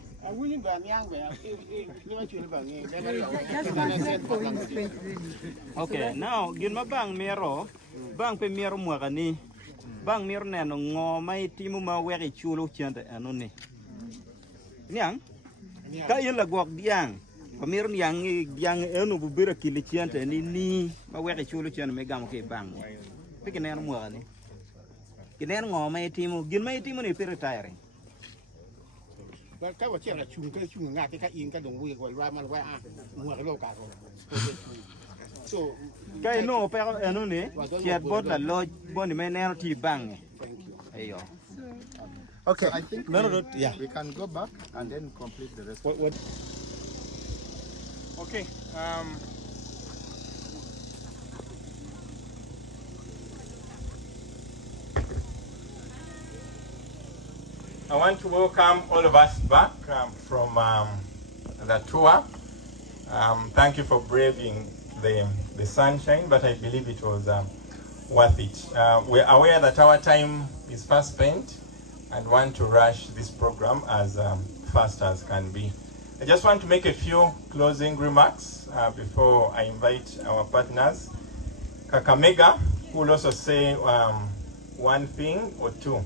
Okay, now gin ma bang mero pe mero mwagani bang mero neno ngo mai timu ma weri chulo chante anoni niang ka yela gok diang pa mero niang eno bubira kili chante ni ma weri chulo chante me gam ke bang pe neno mwagani kinen ngo mai timu gin mai timu ni pe retiring cái chuyện là chung ngã cái in cái đồng vui gọi ra mà gọi mua cái lô cả rồi. So cái no pe ano ni chat bot la lo boni me nero ti bang ayo. Okay. So I think yeah. we can go back and then complete the rest. What? Okay. I want to welcome all of us back from the tour. Thank you for braving the sunshine, but I believe it was worth it. We're aware that our time is fast spent and want to rush this program as fast as can be. I just want to make a few closing remarks before I invite our partners. Kakamega will also say one thing or two.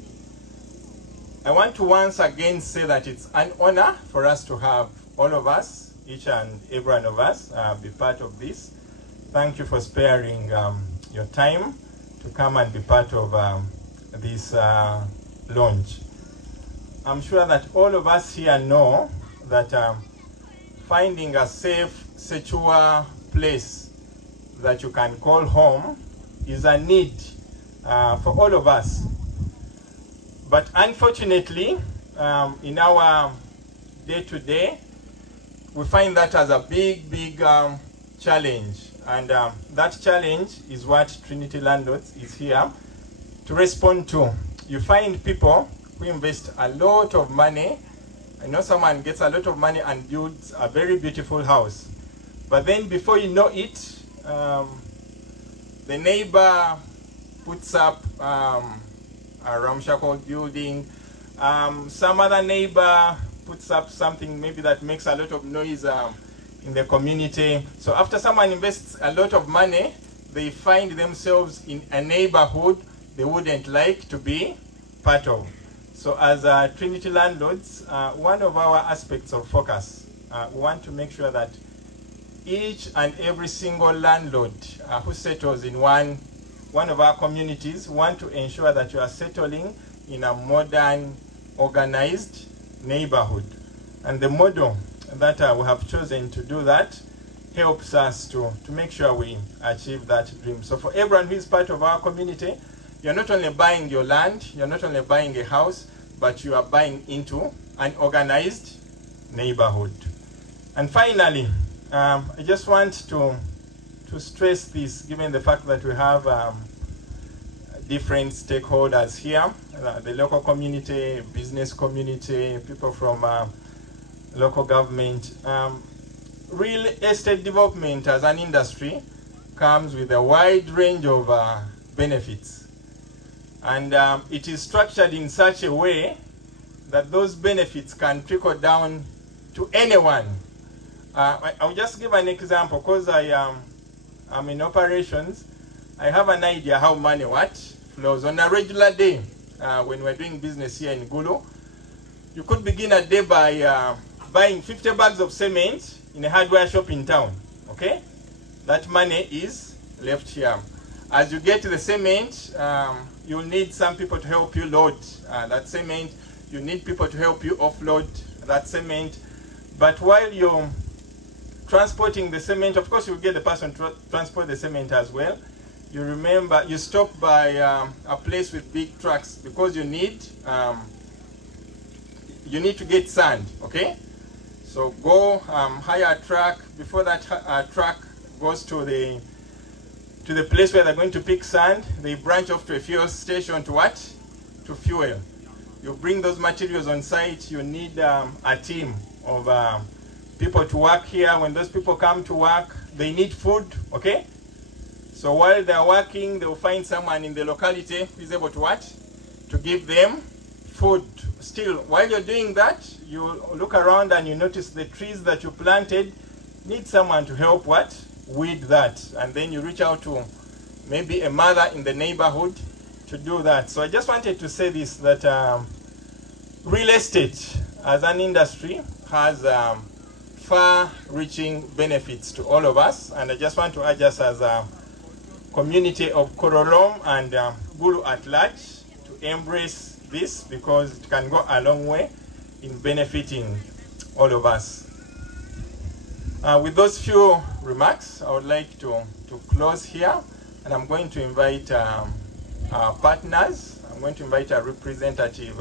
I want to once again say that it's an honor for us to have all of us, each and every one of us, be part of this. Thank you for sparing your time to come and be part of this launch. I'm sure that all of us here know that finding a safe, secure place that you can call home is a need for all of us. But unfortunately, in our day-to-day, we find that as a big challenge. And that challenge is what Trinity Landlords is here to respond to. You find people who invest a lot of money. I know someone gets a lot of money and builds a very beautiful house. But then before you know it, the neighbor puts up a ramshackle building. Some other neighbor puts up something maybe that makes a lot of noise in the community. So after someone invests a lot of money, they find themselves in a neighborhood they wouldn't like to be part of. So as Trinity Landlords, one of our aspects of focus, we want to make sure that each and every single landlord who settles in one of our communities want to ensure that you are settling in a modern, organized neighborhood. And the model that we have chosen to do that helps us to make sure we achieve that dream. So for everyone who is part of our community, you're not only buying your land, you're not only buying a house, but you are buying into an organized neighborhood. And finally, I just want to stress this, given the fact that we have different stakeholders here, the local community, business community, people from local government. Real estate development as an industry comes with a wide range of benefits. And it is structured in such a way that those benefits can trickle down to anyone. I'll just give an example, because I'm in operations. I have an idea how money flows. On a regular day, when we're doing business here in Gulu, you could begin a day by buying 50 bags of cement in a hardware shop in town, okay? That money is left here. As you get to the cement, you'll need some people to help you load that cement. You need people to help you offload that cement. But while you're transporting the cement, of course, you get the person to transport the cement as well. You remember, you stop by a place with big trucks because you need to get sand, okay? So go hire a truck. Before that truck goes to the place where they're going to pick sand, they branch off to a fuel station to what? To fuel. You bring those materials on site. You need a team of people to work here. When those people come to work, they need food, okay? So while they're working, they'll find someone in the locality who is able to what? To give them food. Still, while you're doing that, you look around and you notice the trees that you planted need someone to help what? Weed that. And then you reach out to maybe a mother in the neighborhood to do that. So I just wanted to say this, that real estate as an industry has far-reaching benefits to all of us. And I just want to urge us as a community of Korolom and Gulu at large to embrace this, because it can go a long way in benefiting all of us. With those few remarks, I would like to close here, and I'm going to invite our partners. I'm going to invite a representative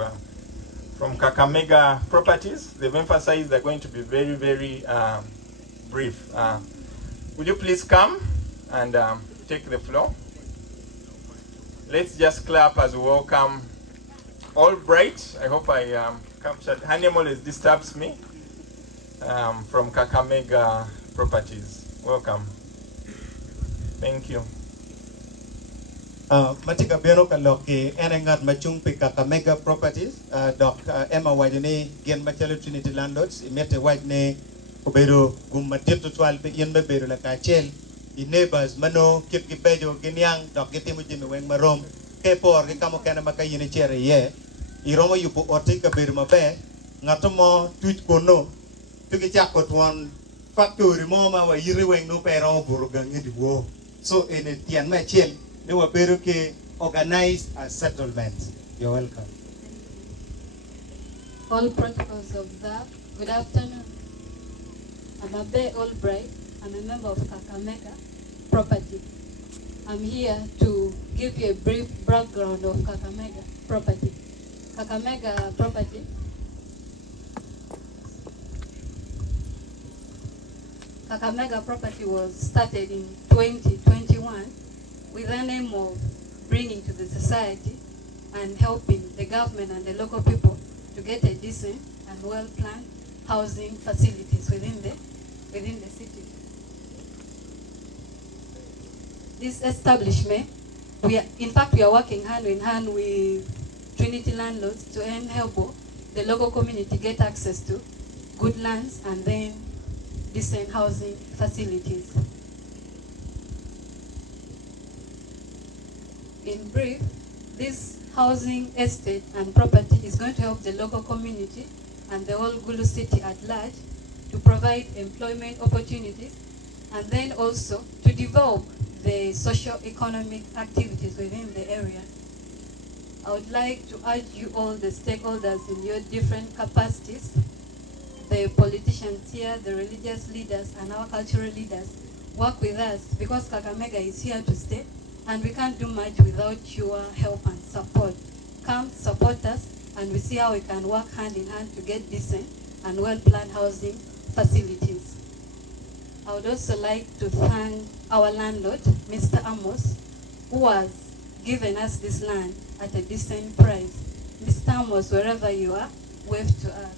from Kakamega Properties. They've emphasized they're going to be very, very brief. Would you please come and take the floor? Let's just clap as we welcome Albright. I hope I captured. Her name always disturbs me. From Kakamega Properties. Welcome. Thank you. Matika Beno Kaloki, Enengat Machung Kakamega Properties, Dr. Emma Wajane, Gen Machelo Trinity Landlords, Imete Wajne, Obedo, Gumatito 12, Yen Bebedo Lakachel, in neighbors, Mano, Kipipejo, Ginyang, Dr. Timothy Weng Marom, Kepor, Kamokana Maka Unichere, ye, Iromo Yupo Otika Beduma Bear, Ngatomo, Twitch Kono, Tukichakot one factory, Moma, where you went no pair of Burugang in the war. So in a Tian Machel, they were very organized as settlements. You're welcome. All protocols observed. Good afternoon. I'm Abe Albright. I'm a member of Kakamega Property. I'm here to give you a brief background of Kakamega Property. Kakamega Property. Kakamega Property was started in 2021 with the aim of bringing to the society and helping the government and the local people to get a decent and well-planned housing facilities within the city. This establishment, we are working hand in hand with Trinity Landlords to help the local community get access to good lands and then decent housing facilities. In brief, this housing estate and property is going to help the local community and the whole Gulu city at large to provide employment opportunities and then also to develop the socio-economic activities within the area. I would like to urge you all, the stakeholders in your different capacities, the politicians here, the religious leaders, and our cultural leaders, work with us because Kakamega is here to stay and we can't do much without your help and support. Come support us and we see how we can work hand in hand to get decent and well-planned housing facilities. I would also like to thank our landlord, Mr. Amos, who has given us this land at a decent price. Mr. Amos, wherever you are, wave to us.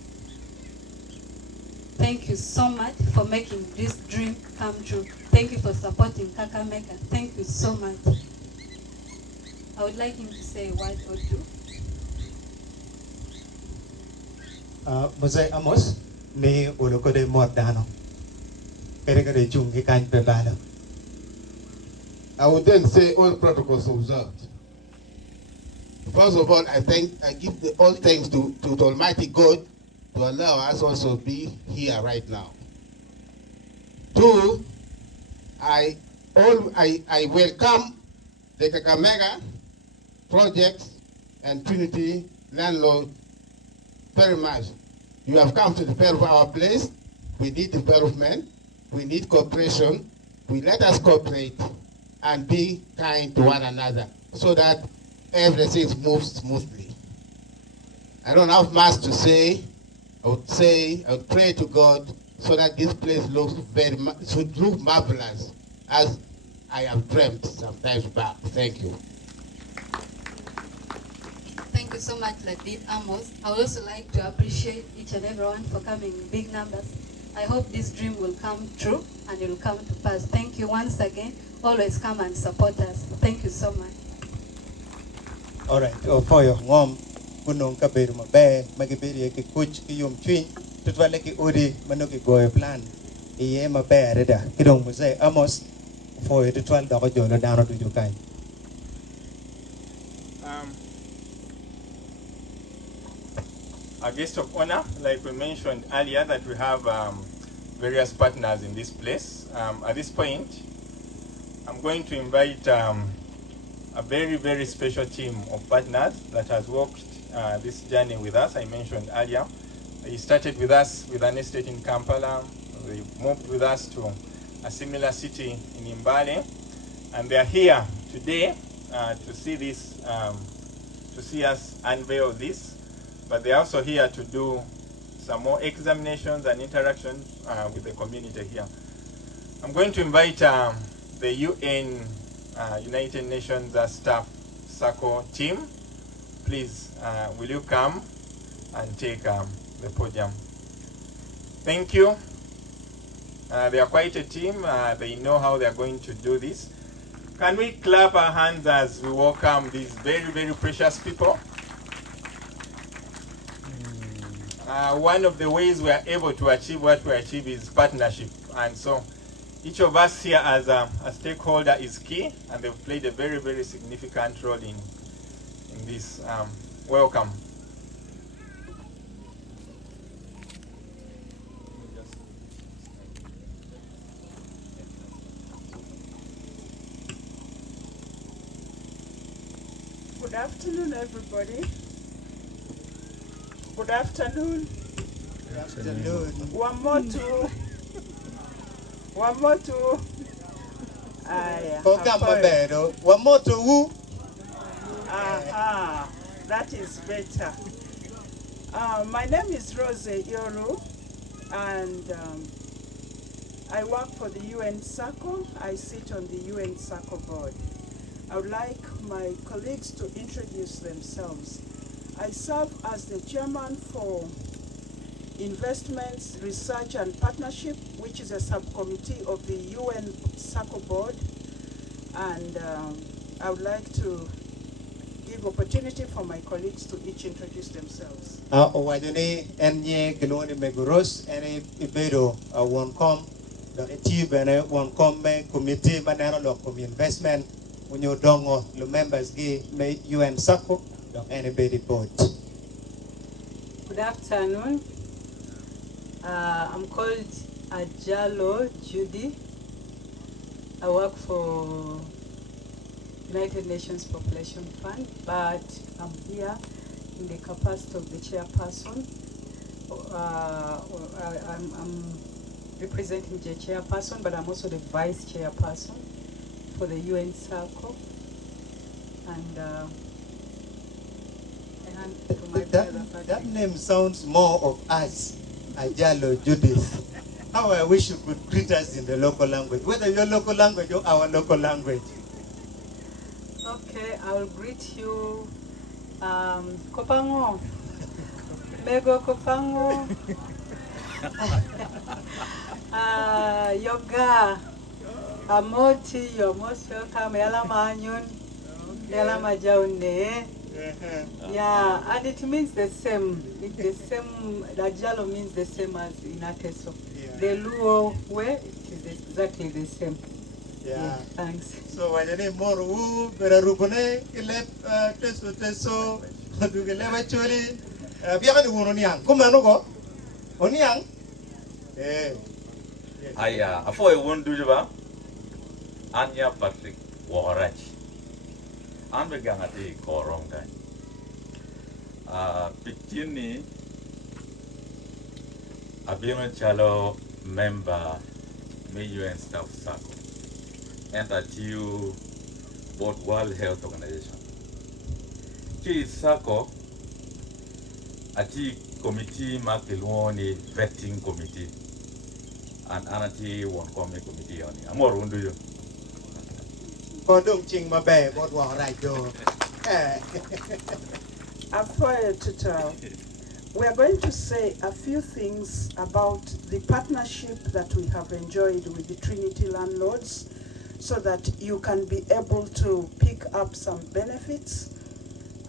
Thank you so much for making this dream come true. Thank you for supporting Kakamega. Thank you so much. I would like him to say a word or two. Mosaic Amos, ni ulukode mordano. Kere chungi kany pebalo. I would then say all protocols observed. First of all, I give all thanks to Almighty God to allow us also be here right now. Two, I welcome the Kakamega project and Trinity Landlord very much. You have come to develop our place. We need development. We need cooperation. Let us cooperate and be kind to one another so that everything moves smoothly. I don't have much to say. I would pray to God so that this place should look marvelous as I have dreamt sometimes back. Thank you. Thank you so much, Ladid Amos. I would also like to appreciate each and everyone for coming in big numbers. I hope this dream will come true and it will come to pass. Thank you once again. Always come and support us. Thank you so much. All right. For your mom, kunong kaberu mabe, magibiri ki kuch ki yum twin, tutwale ki odi manoki goye plan. Iye mabe reda. Kidong Mosaic Amos for the 12 dog jolo down to Jukai. A guest of honor, like we mentioned earlier, that we have various partners in this place. At this point, I'm going to invite a very, very special team of partners that has walked this journey with us. I mentioned earlier, they started with us with an estate in Kampala. They moved with us to a similar city in Mbale, and they are here today to see this, to see us unveil this. but they're also here to do some more examinations and interactions with the community here. I'm going to invite the UN United Nations Staff Circle team. Please, will you come and take the podium? Thank you. They are quite a team. They know how they are going to do this. Can we clap our hands as we welcome these very, very precious people? One of the ways we are able to achieve what we achieve is partnership. And so each of us here as a stakeholder is key, and they've played a very, very significant role in this. Welcome. Good afternoon, everybody. Good afternoon. Good afternoon. One more to. One more to. One more to who? Aha, that is better. My name is Rose Yoru, and I work for the UN Circle. I sit on the UN Circle board. I would like my colleagues to introduce themselves. I serve as the chairman for Investments, Research and Partnership, which is a subcommittee of the UN Circle board. And I would like to give opportunity for my colleagues to each introduce themselves. Wajone enye geloni meguros ene ibedo wonkom don etibene wonkom me committee manero lokom investment unyo dongo the members gi me UN Circle don ene bedi board. Good afternoon. I'm called Ajalo Judy. I work for United Nations Population Fund, but I'm here in the capacity of the chairperson. I'm representing the chairperson, but I'm also the vice chairperson for the UN Circle. And I hand to my brother. That name sounds more of us, Ajalo Judith. How I wish you could greet us in the local language, whether your local language or our local language. Okay, I will greet you. Kopango. Mego Kopango. Yoga. Amoti, you're most welcome. Yala Manyun. Yala Majaune. Yeah, and it means the same. It's the same. Dajalo means the same as in Ateso. The Luo way, it is exactly the same. Yeah. Thanks. So wajane moru berarubone ilep teso dugele bacholi biaga ni wono niang kumano ko oniang aya afo e won dujuba anya Patrick Warach an be gangati korong kai pitini abino chalo member me UN Staff Circle and at you both World Health Organization. Chi Circle ati committee makilwoni vetting committee and anati one committee on amor undu yo. Kodong ching mabe both wa right do. We are going to say a few things about the partnership that we have enjoyed with the Trinity Landlords, so that you can be able to pick up some benefits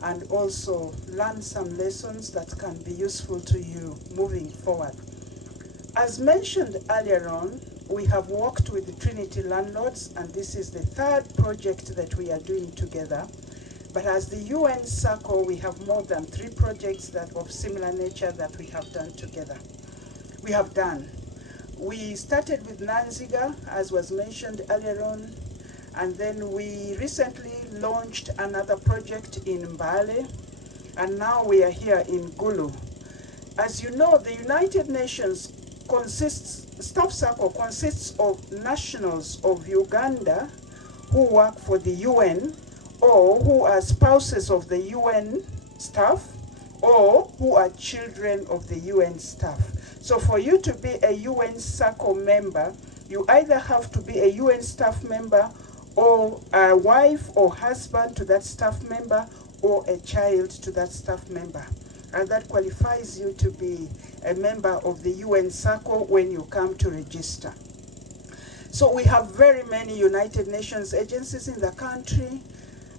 and also learn some lessons that can be useful to you moving forward. As mentioned earlier on, we have worked with the Trinity Landlords, and this is the third project that we are doing together. But as the UN Circle, we have more than 3 projects that of similar nature that we have done together. We started with Nanziga, as was mentioned earlier on, and then we recently launched another project in Mbale, and now we are here in Gulu. As you know, the United Nations Staff Circle consists of nationals of Uganda who work for the UN or who are spouses of the UN staff, or who are children of the UN staff. So for you to be a UN SACCO member, you either have to be a UN staff member or a wife or husband to that staff member or a child to that staff member. And that qualifies you to be a member of the UN SACCO when you come to register. So we have very many United Nations agencies in the country.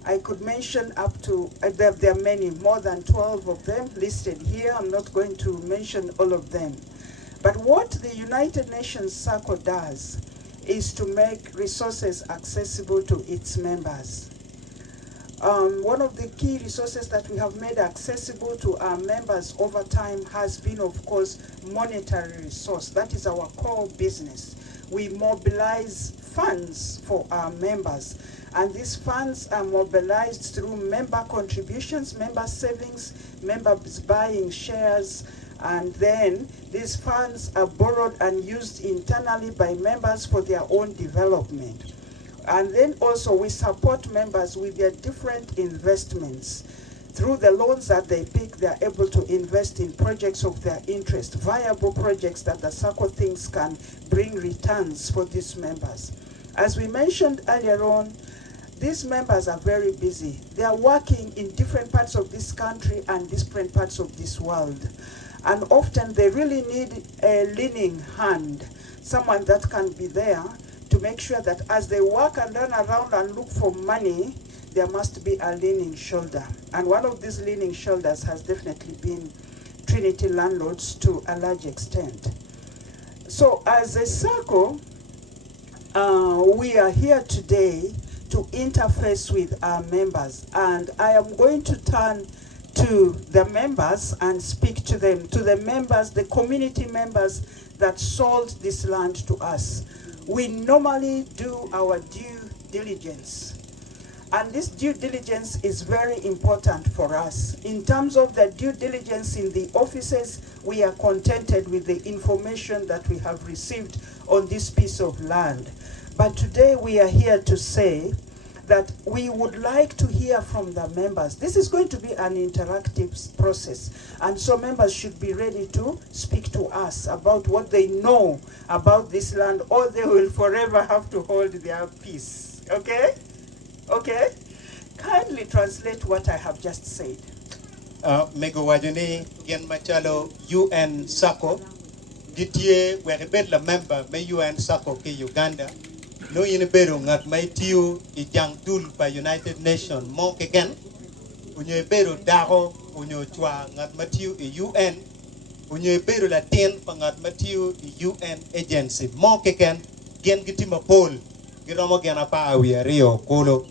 I could mention up to, there are many, more than 12 of them listed here. I'm not going to mention all of them. But what the United Nations SACCO does is to make resources accessible to its members. One of the key resources that we have made accessible to our members over time has been, of course, monetary resource. That is our core business. We mobilize funds for our members, and these funds are mobilized through member contributions, member savings, members buying shares, and then these funds are borrowed and used internally by members for their own development. And then also we support members with their different investments. Through the loans that they pick, they are able to invest in projects of their interest, viable projects that the SACCO thinks can bring returns for these members. As we mentioned earlier on, these members are very busy. They are working in different parts of this country and different parts of this world. And often they really need a leaning hand, someone that can be there to make sure that as they work and run around and look for money, there must be a leaning shoulder. And one of these leaning shoulders has definitely been Trinity Landlords to a large extent. So as a SACCO, we are here today to interface with our members. And I am going to turn to the members and speak to them, to the members, the community members that sold this land to us. We normally do our due diligence. And this due diligence is very important for us. In terms of the due diligence in the offices, we are contented with the information that we have received on this piece of land. But today we are here to say that we would like to hear from the members. This is going to be an interactive process, and so members should be ready to speak to us about what they know about this land, or they will forever have to hold their peace. Okay? Okay? Kindly translate what I have just said. Mego wajuni gen machalo UN SACCO gitie werebet la member me UN SACCO ke Uganda no yinibero ngat may tiyo ijang dul pa United Nations mo keken unyo bero daho unyo chwa ngat matiyo UN unyo bero la ten pa ngat matiyo UN agency mo keken gen gitima pol giromo gena pa awi rio kulo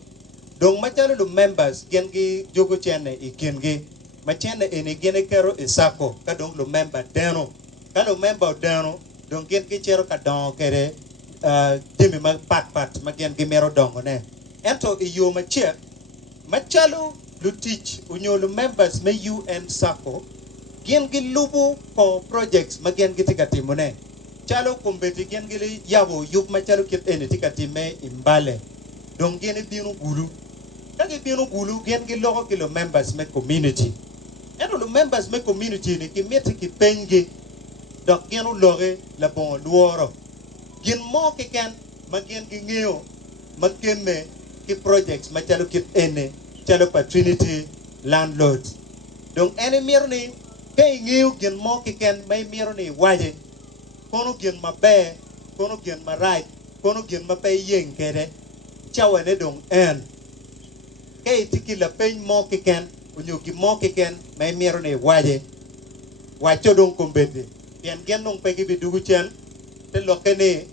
dong machalo lu members gen gi jogo chene ikengi machene ene gene kero SACCO ka dong lu member deno ka lu member deno dong gen gi chero ka don kere demi mag pat magen gimero dongo ne ento iyo mache machalo lu teach unyolo members me UN SACCO gen gi lubu ko projects magen gi tikatimo ne chalo kumbeti gen gi yabo yup machalo kit ene tikatime imbale dong gen binu gulu kage binu gulu gen gi logo kilo members me community ento lu members me community ne ki meti ki pengi dok genu loge la bon luoro gin mo ke ken magien gi ngeo magkeme ki projects machalo kit ene chalo pa Trinity Landlords donc ene mirni kay ngeo gin mo ke ken may mirni waje kono gin mabe kono gin ma right kono gin ma pay yen kede chawane dong en kay tikila pen mo ke ken unyo gi mo ke ken may mirni waje wacho dong kombete yen gen dong pe gi bidugu chen te lokene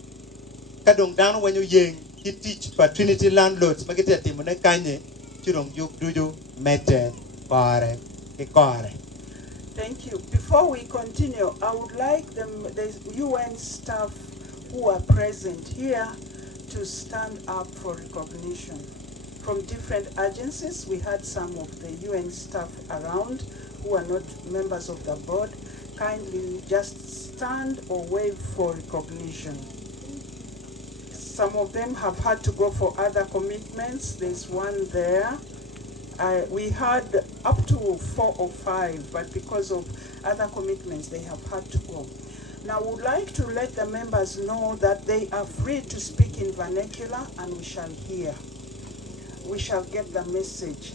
kadong dano wanyo yeng ki teach pa Trinity Landlords magete timone kanye chirong yuk duju mete kore ke kore. Thank you. Before we continue, I would like the UN staff who are present here to stand up for recognition. From different agencies, we had some of the UN staff around who are not members of the board. Kindly just stand or wave for recognition. Some of them have had to go for other commitments. There's one there. We had up to 4 or 5, but because of other commitments, they have had to go. Now, I would like to let the members know that they are free to speak in vernacular, and we shall hear. We shall get the message.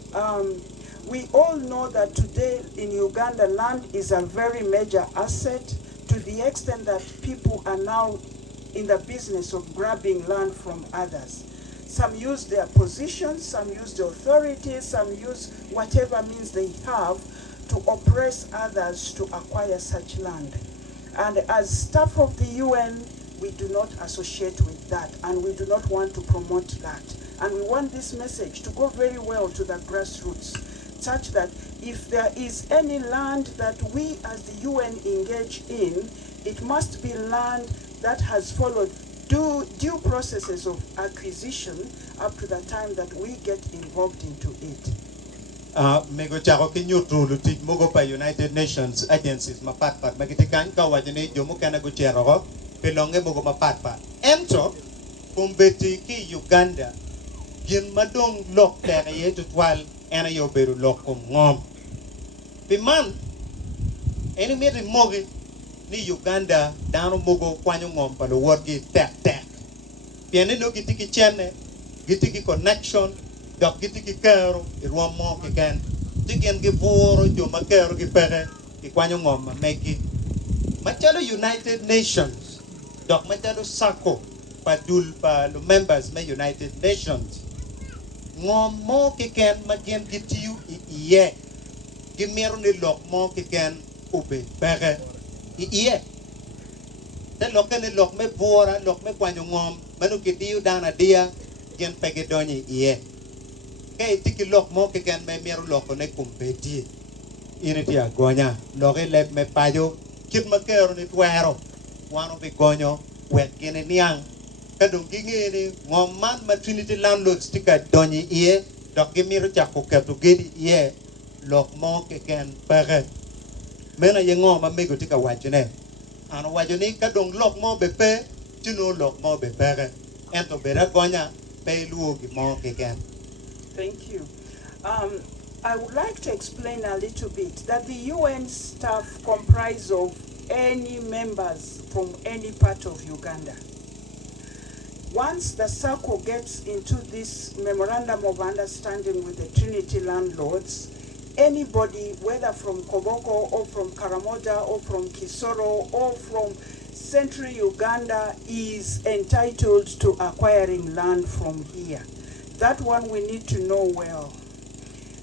We all know that today in Uganda, land is a very major asset, to the extent that people are now in the business of grabbing land from others. Some use their positions, some use the authorities, some use whatever means they have to oppress others to acquire such land. And as staff of the UN, we do not associate with that, and we do not want to promote that. And we want this message to go very well to the grassroots, such that if there is any land that we as the UN engage in, it must be land that has followed due processes of acquisition up to the time that we get involved into it. Mego chako kinyutu lutik mogo pa United Nations agencies mapat magitikan ka wajene jomo kana go chero pelonge mogo mapat. Ento kumbeti ki Uganda gin madong lok tere ye tutwal ena yo beru lok kum ngom. Piman eni meri mogi ni Uganda dano mogo kwanyo ngom pa lo word gi tek. Piene no gitiki chene, gitiki connection, dok gitiki kero, iruam mo kiken. Tigen gi boro jo makero gi pere, ki kwanyo ngom ma meki. Machalo United Nations, dok machalo sako, pa dul pa lo members me United Nations. Ngom mo kiken magien gitiu iye. Gimero ni lok mo kiken ube pere iye. Te loke ni lok me bora, lok me kwanyo ngom, manu kitiu dana dia, gen pege donyi iye. Kaya tiki lok mo kiken me mero loko ne kumpeti. Initi agonya, loke lep me payo, kit makero ni tuero, wano bi gonyo, wet gini niang. Kadung gingi ni ngom man ma Trinity Landlords tika donyi iye, dok gimiro chako ketu gedi iye, lok mo kiken pege. Mena ye ngom ma mego tika wachine. Ano wajoni kadong lok mo bepe, chino lok mo bepere. Ento bera gonya, pe luogi mo kiken. Thank you. I would like to explain a little bit that the UN staff comprise of any members from any part of Uganda. Once the circle gets into this memorandum of understanding with the Trinity Landlords, anybody, whether from Koboko or from Karamoja or from Kisoro or from central Uganda, is entitled to acquiring land from here. That one we need to know well.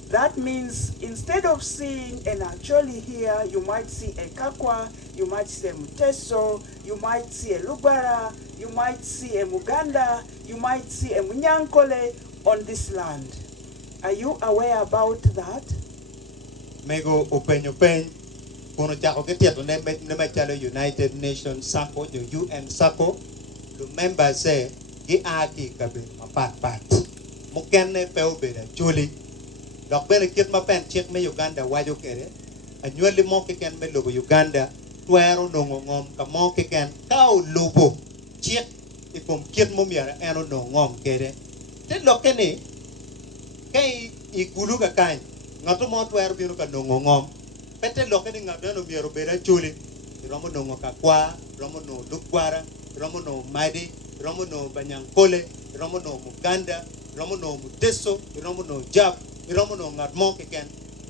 That means instead of seeing an actually here, you might see a Kakwa, you might see a Muteso, you might see a Lubara, you might see a Muganda, you might see a Munyankole on this land. Are you aware about that? Mego open, kuno chako kitiato ne machalo United Nations Sako, the UN Sako, the members say, gi aki kabe mapat. Mukene peo beda chuli. Dok bene kit mapen chik me Uganda wajo kere. Anyuali mo kiken me lobo Uganda, tuero nongo ngom ka mo kiken kao lobo chik ikom kit mo miara eno no ngom kere. Te lokene kay igulu ka kany ngato mo tuero bino ka nongo ngom. Pete lokene ngato no miaro beda chuli. Romo nongo ka kwa, romo no lukbara, romo no madi, romo no banyankole, romo no Muganda, romo no Muteso, romo no Jab, romo no ngat mo kiken.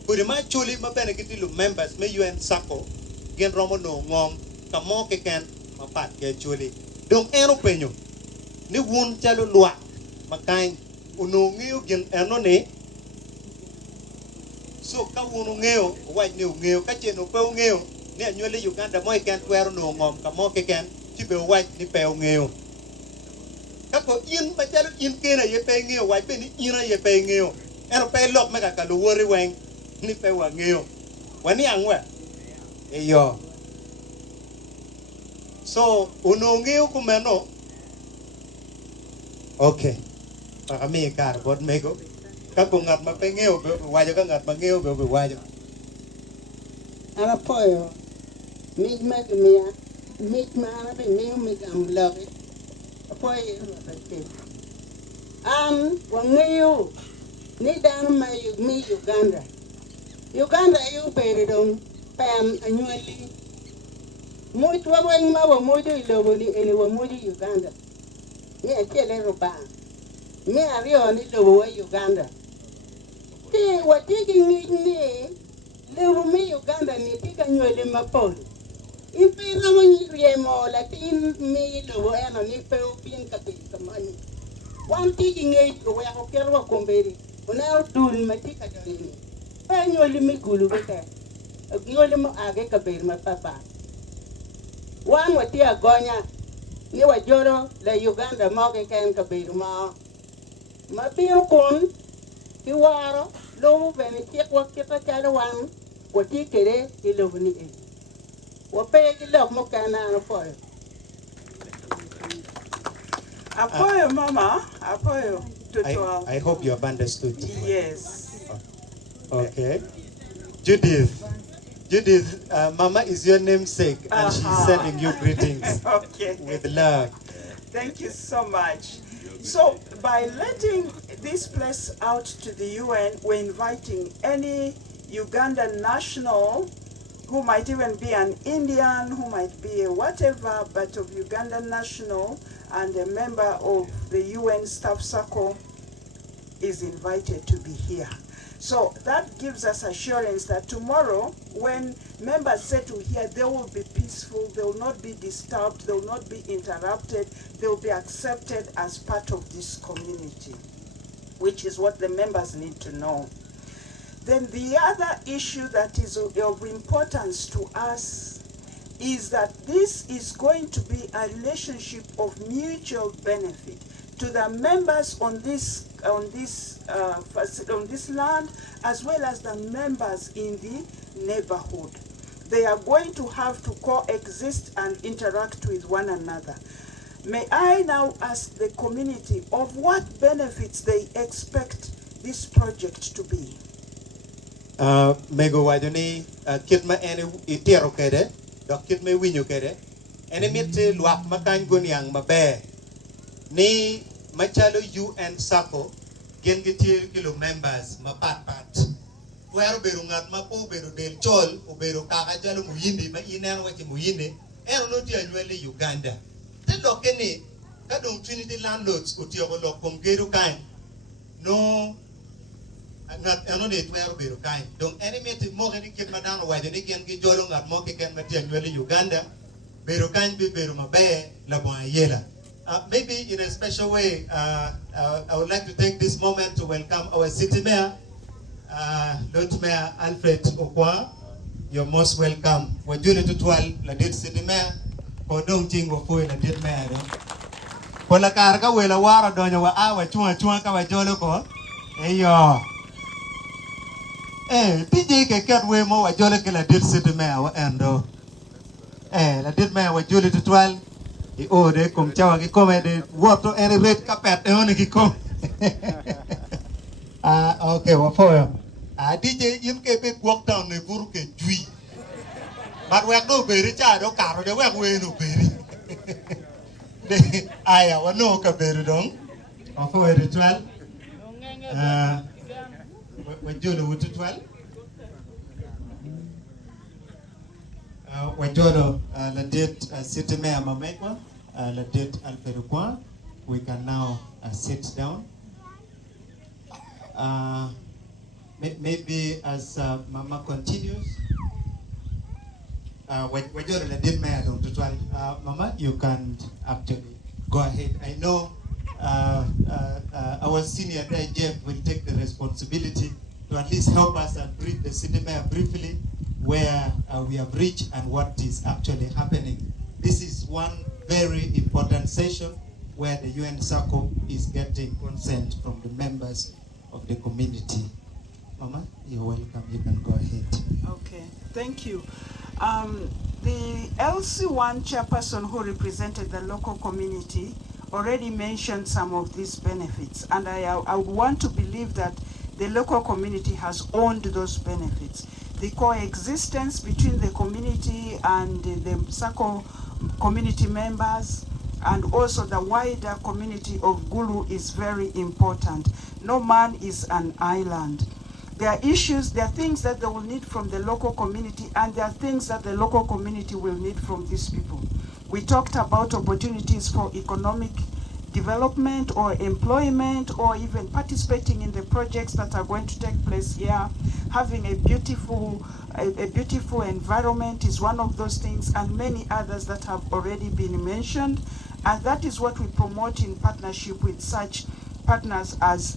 Kuri ma chuli ma bene kitilu members me UN Sako, gen romo no ngom ka mo kiken ma pat ke chuli. Dong eno penyo ni wun chalo lwa makain unongeo gen eno ne. So ka wun ngeo waj ne ngeo ka cheno pe ngeo ni anyole Uganda mo iken twero no ngom ka mo kiken tibe waj ni pe ngeo. Kako in machalo in kena ye pe ngeo waj be ni ina ye pe ngeo. Eno pe lok mega ka lo wori weng ni pe wa ngeo. Wani angwe. Eyo. So uno ngeo kumeno. Okay. Para mi kar bod mego. Kako ngat ma pe ngeo be wajo ka ngat ma ngeo be wajo. Ana poyo. Mig meg mia. Mig mana be mig am love. Apoyo ba te. Wangeo Ni dan ma mi Uganda. Uganda you better don't pam annually. Muy tuwang ma wa mojo iloboli ele wa mojo Uganda. Ni achele roba. Me ario ni lobo wa Uganda. Ti watiki ni lewu mi Uganda ni tika nywele mapol. Impira mo yemo la tin mi lobo eno ni pe upin kapil kamani. Wan tiki ngai ko wa ko kerwa komberi. Una dul matika joni. Pa nywele mi gulu beta. Nywele mo age kapil ma papa. Wan wati agonya ni wajoro la Uganda mo ke ken kapil ma. Ma biyo kun Iwaro, low when it take what get a caravan, what he kere, he love me. What pay the love Mokana for you. Apoyo, Mama. Apoyo. I hope you have understood. Yes. Okay. Judith. Judith, Mama is your namesake, and she's sending you greetings Okay. with love. Thank you so much. So, by letting this place out to the UN, we're inviting any Ugandan national who might even be an Indian, who might be a whatever, but of Ugandan national and a member of the UN staff circle is invited to be here. So that gives us assurance that tomorrow, when members settle here, they will be peaceful, they will not be disturbed, they will not be interrupted, they will be accepted as part of this community, which is what the members need to know. Then the other issue that is of importance to us is that this is going to be a relationship of mutual benefit to the members on this land, as well as the members in the neighborhood. They are going to have to coexist and interact with one another. May I now ask the community of what benefits they expect this project to be? Mego wajoni kitma ene itiero kede, dok kitma winyo kede, ene mite luak makany gunyang mabe, ni machalo UN Sako, gen gitir kilo members mapat. Wero beru ngat mapo beru del chol, o beru kaka jalo muyindi, ma inen wache muyinde, eno no tia nywele Uganda. Te lokene, kadong Trinity Landlords, utio ko lokom geru kain, no, ngat eno ne twero beru kain. Dong ene meti mo geni kit madano wajo ni gen gi jolo ngat mo ke ken matia nywele Uganda, beru kain bi beru mabe, la bon yela. Maybe in a special way, I would like to take this moment to welcome our city mayor, Lord Mayor Alfred Okwa. You're most welcome. Wajuli tutwal la dit city mayor, kodong jingo fui la dit mayor. Kola karga wela wara donya wa awa chua ka wajolo ko. Eyo. PJ ke kat we mo wajolo ke la dit city mayor wa endo. La dit mayor wajuli tutwal. I ode kum chawa ki come de water any red carpet e oni ki come. Okay, wa foyo. DJ yin ke be walk down ne buru ke jui. But we no beri cha do karo de we no beri. De aya wa no ka beri dong. Wa foyo ritual. We jolo wutu twal. Wajolo la date city mayor Mamekwa, la date Alferukwa. We can now sit down. Maybe as Mama continues, Wajolo la date mayor Dr. Twal. Mama, you can actually go ahead. I know our senior guy Jeff will take the responsibility to at least help us and brief the city mayor briefly where we have reached and what is actually happening. This is one very important session where the UN Circle is getting consent from the members of the community. Mama, you're welcome. You can go ahead. Okay, thank you. The LC1 chairperson who represented the local community already mentioned some of these benefits, and I would want to believe that the local community has owned those benefits. The coexistence between the community and the circle community members, and also the wider community of Gulu is very important. No man is an island. There are issues, there are things that they will need from the local community, and there are things that the local community will need from these people. We talked about opportunities for economic development or employment or even participating in the projects that are going to take place here. Having a beautiful environment is one of those things, and many others that have already been mentioned. And that is what we promote in partnership with such partners as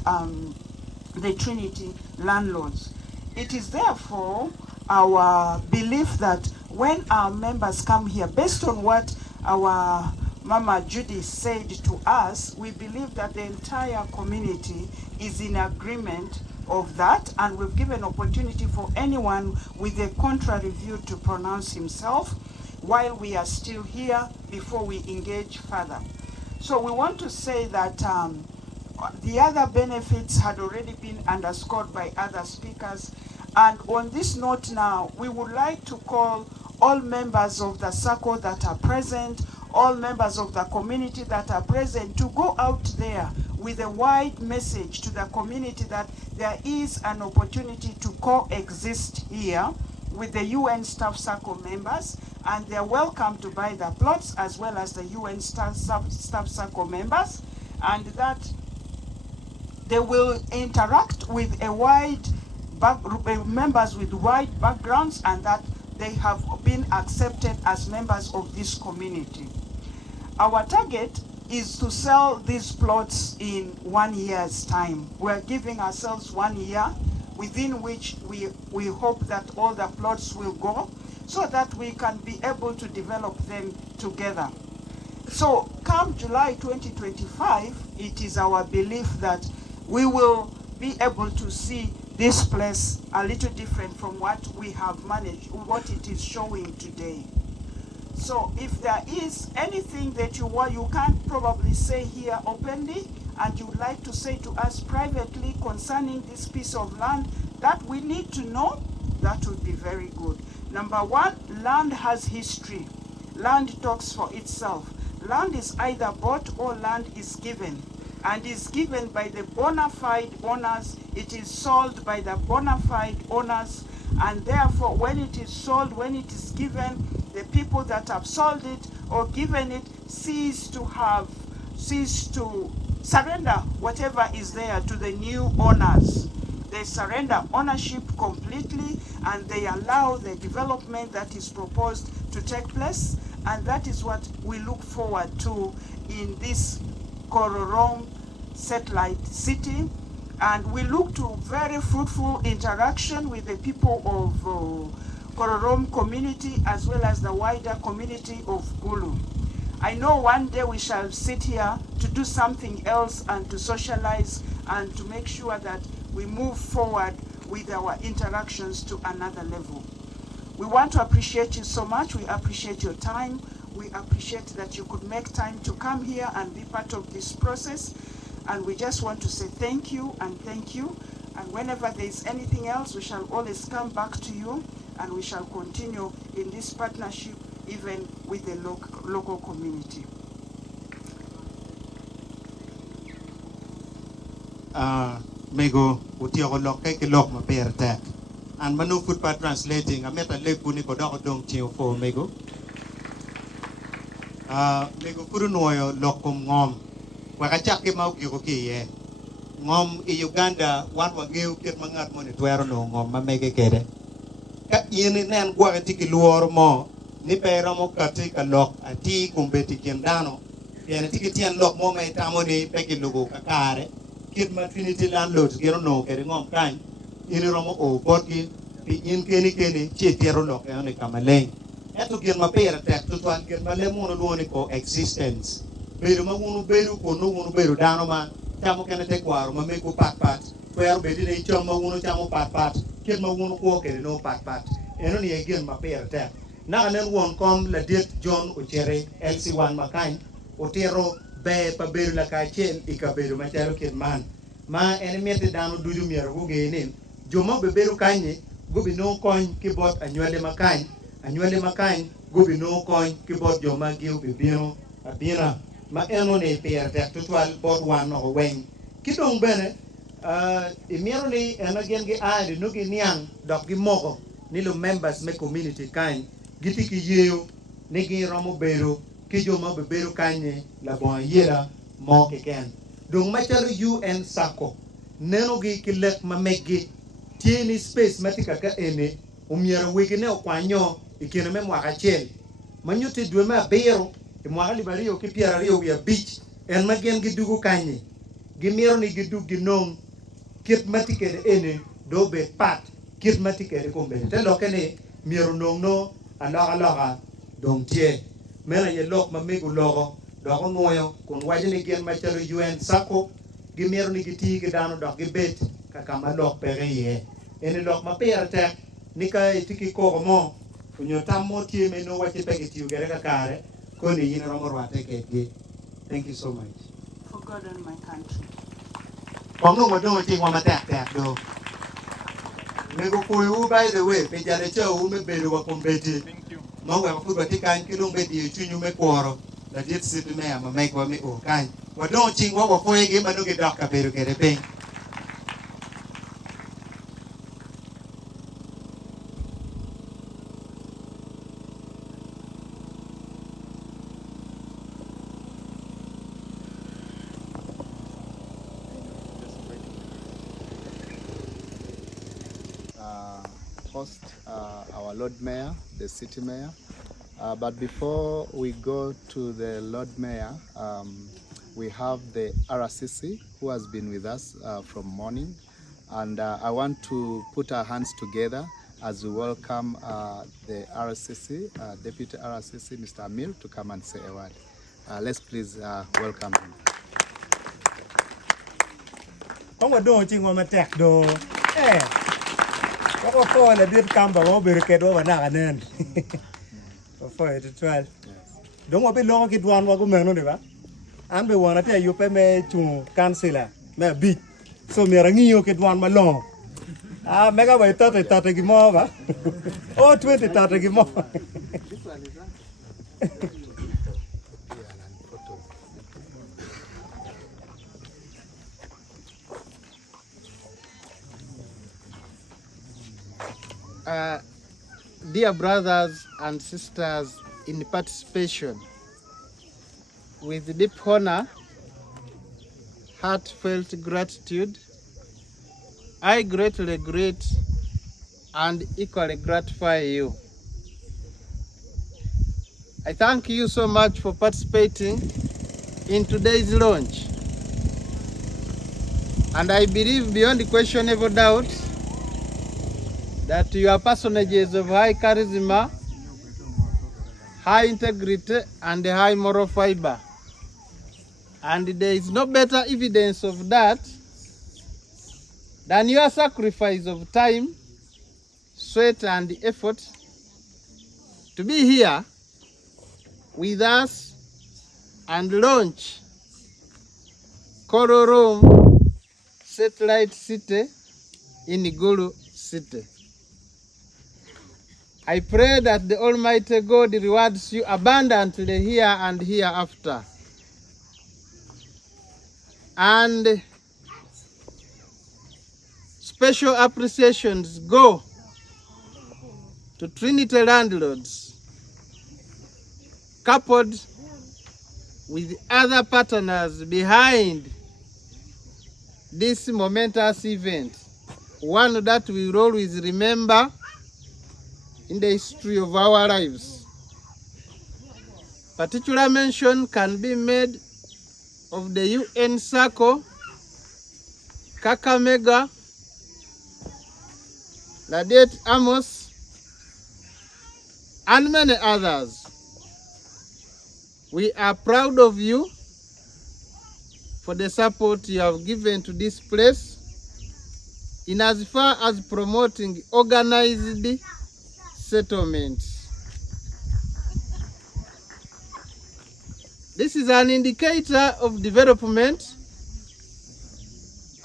the Trinity Landlords. It is therefore our belief that when our members come here, based on what our Mama Judy said to us, we believe that the entire community is in agreement of that, and we've given opportunity for anyone with a contrary view to pronounce himself while we are still here before we engage further. So we want to say that the other benefits had already been underscored by other speakers. And on this note now, we would like to call all members of the circle that are present, all members of the community that are present, to go out there with a wide message to the community that there is an opportunity to coexist here with the UN Staff Circle members, and they're welcome to buy the plots as well as the UN Staff Circle members, and that they will interact with a wide members with wide backgrounds, and that they have been accepted as members of this community. Our target is to sell these plots in 1 year's time. We're giving ourselves 1 year within which we hope that all the plots will go so that we can be able to develop them together. So come July 2025, it is our belief that we will be able to see this place a little different from what we have managed, what it is showing today. So if there is anything that you can't probably say here openly, and you would like to say to us privately concerning this piece of land that we need to know, that would be very good. Number one, land has history. Land talks for itself. Land is either bought or land is given, and is given by the bona fide owners. It is sold by the bona fide owners, and therefore when it is sold, when it is given, the people that have sold it or given it cease to surrender whatever is there to the new owners. They surrender ownership completely, and they allow the development that is proposed to take place, and that is what we look forward to in this Kororom satellite city. And we look to very fruitful interaction with the people of Kororom community as well as the wider community of Gulu. I know one day we shall sit here to do something else and to socialize and to make sure that we move forward with our interactions to another level. We want to appreciate you so much. We appreciate your time. We appreciate that you could make time to come here and be part of this process. And we just want to say thank you and thank you. And whenever there is anything else, we shall always come back to you, and we shall continue in this partnership even with the local community. Mego utio lok ke lok ma per tak. And manu food pa translating a meta le kuni ko dok dong tio for mego. Mego kuru noyo lokum ngom. Wakachak ke mau ki ko ki ye. Ngom i Uganda wan wa ngeu ket mangat mo ni twero no ngom ma mege kede. Ka yini nen gwa ke tiki luor mo ni pero mo kati ka lok ati kumbeti kendano. Yene tiki tien lok mo me tamo ni peki lugo kakare. Kit ma Trinity Landlords gero no kere ngom kan ini romo o botki pi in keni che tero lok e ne kamaleng. Eto gen ma pera tek to twan gen ma le mono duoni ko existence. Beru ma unu beru ko no unu beru dano ma chamo kene te kwaro ma me ko pat kwero bedi ne chom ma unu chamo pat ket ma unu ko kere no pat eno ni gen ma pera tek na nen won kom la det John Ochere LC1 makany otero be pa beru la ka chen ikaberu ma chero ket man ma en miete dano duju miero go gene joma be beru kanye go bi no kon ki bot anywele makany go bi no kon ki bot joma gi be biro abira ma eno ne per tek tutwal bod wan o wen kidong bene imiero ni ena gen gi adi no gi niang dok gi moko ni lo members me community kan giti ki yeo ni gi romo bero ki jo ma bero kanye la bon yera mo ke ken dong machalo UN Sako neno gi kilek ma megi tieni space matika ka ene umiero wigi ne okwanyo ikene me mwaka chel manyuti dwe ma biro e mwaka libario ki piara rio wi abich en magen gi dugu kanye gimiero ni gi dug gi nong kit matikede ene do be pat kit matikede kombe te lokene miero nong no aloka dong tie mena ye lok ma megu logo doko moyo kun wajini gen machalo UN Sako gimiero ni giti gi dano dok gi bet kaka ma lok pere ye ene lok ma pere tek nika itiki koko mo unyo tammo tie me no wachi pegi tiu gere ka kare koni yina romo rwate ke. Thank you so much. For God and my country. Kongo mo ting wa matek do. Nego kuyu by the way pe jare che u me bedo wa kompeti. Thank you. Mo wa ku ba tikan ki long be di chunyu me kworo. La dit sit me ama me ko me o kan. Wa don ting wa fo ye ma do ge dok ka bedo ke de pe. Host our Lord Mayor, the City Mayor. But before we go to the Lord Mayor, we have the RCC who has been with us from morning. And I want to put our hands together as we welcome the RCC, Deputy RCC, Mr. Amil, to come and say a word. Let's please welcome him. Kongo do ching wa matek do. Ko fo la dit kamba wo be ke do na kanen. Ko fo it 12. Dong wa be lo ki dwan wa go meno de ba. An be wona te yu pe me chu kansela me bi. So mi rangiyo ki dwan ma lo. Mega ba tate gi mo ba. Oh 20 tate gi mo. Dear brothers and sisters in participation, with deep honor, heartfelt gratitude, I greatly greet and equally gratify you. I thank you so much for participating in today's launch. And I believe beyond questionable doubt that you are personages of high charisma, high integrity, and high moral fiber. And there is no better evidence of that than your sacrifice of time, sweat, and effort to be here with us and launch Coral Room Satellite City in Gulu City. I pray that the Almighty God rewards you abundantly here and hereafter. And special appreciations go to Trinity Landlords, coupled with other partners behind this momentous event, one that we will always remember in the history of our lives. Particular mention can be made of the UN Sako, Kakamega, Ladet Amos, and many others. We are proud of you for the support you have given to this place in as far as promoting organized settlements. This is an indicator of development,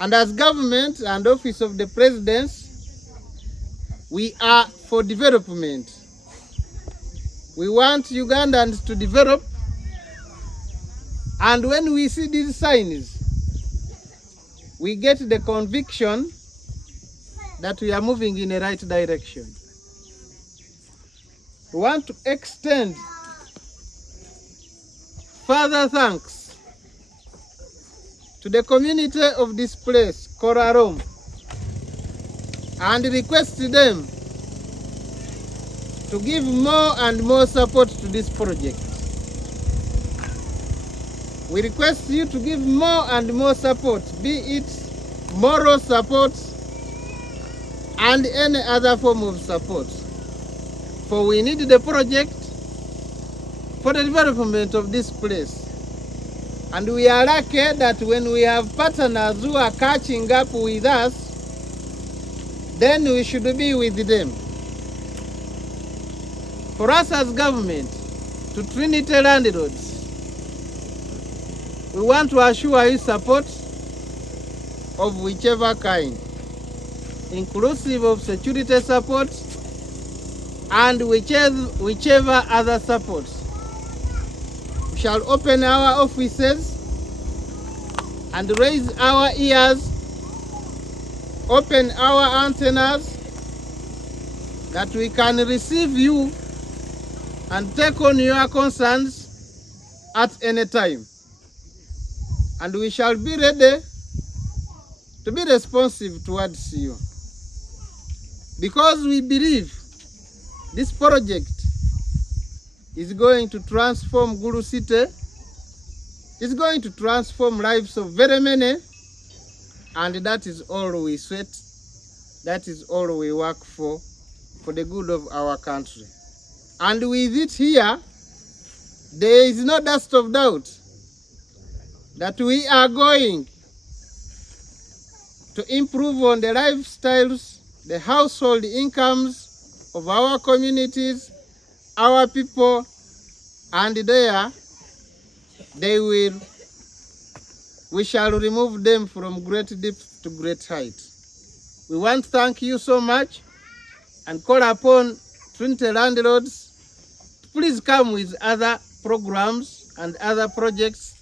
and as government and office of the President, we are for development. We want Ugandans to develop, And when we see these signs, we get the conviction that we are moving in the right direction. We want to extend further thanks to the community of this place, Korarom, and request them to give more and more support to this project. We request you to give more and more support, be it moral support and any other form of support. For we need the project for the development of this place. And we are lucky that when we have partners who are catching up with us, then we should be with them. For us as government, to Trinity Landlords, we want to assure you support of whichever kind, inclusive of security support and whichever other support. We shall open our offices and raise our ears, open our antennas, that we can receive you and take on your concerns at any time. And we shall be ready to be responsive towards you. Because we believe this project is going to transform Gulu City, is going to transform lives of very many, and that is all we sweat, that is all we work for the good of our country. And with it here, there is no dust of doubt that we are going to improve on the lifestyles, the household incomes of our communities, our people, and there we shall remove them from great depth to great height. We want to thank you so much and call upon Trinity Landlords to please come with other programs and other projects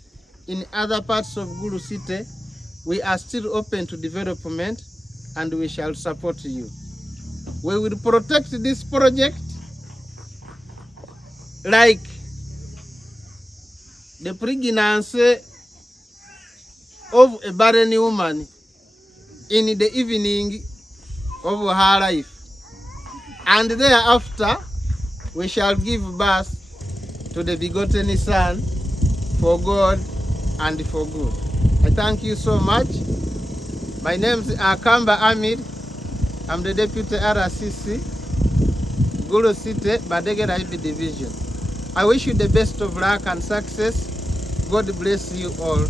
in other parts of Gulu City. We are still open to development and we shall support you. We will protect this project like the pregnancy of a barren woman in the evening of her life. And thereafter, we shall give birth to the begotten Son for God and for good. I thank you so much. My name is Akamba Amid. I'm the Deputy RCC, Gulu City, Badege Raibi Division. I wish you the best of luck and success. God bless you all,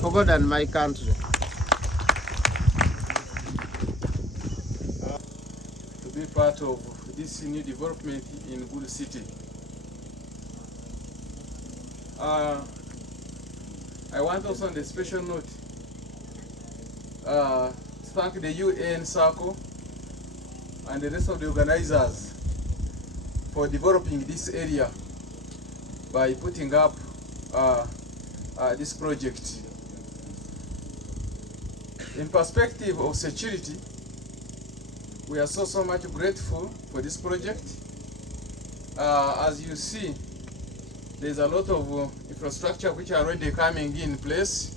for God and my country. To be part of this new development in Gulu City. I want also on the special note to thank the UN Circle and the rest of the organizers for developing this area by putting up this project. In perspective of security, we are so much grateful for this project. As you see, there's a lot of infrastructure which are already coming in place.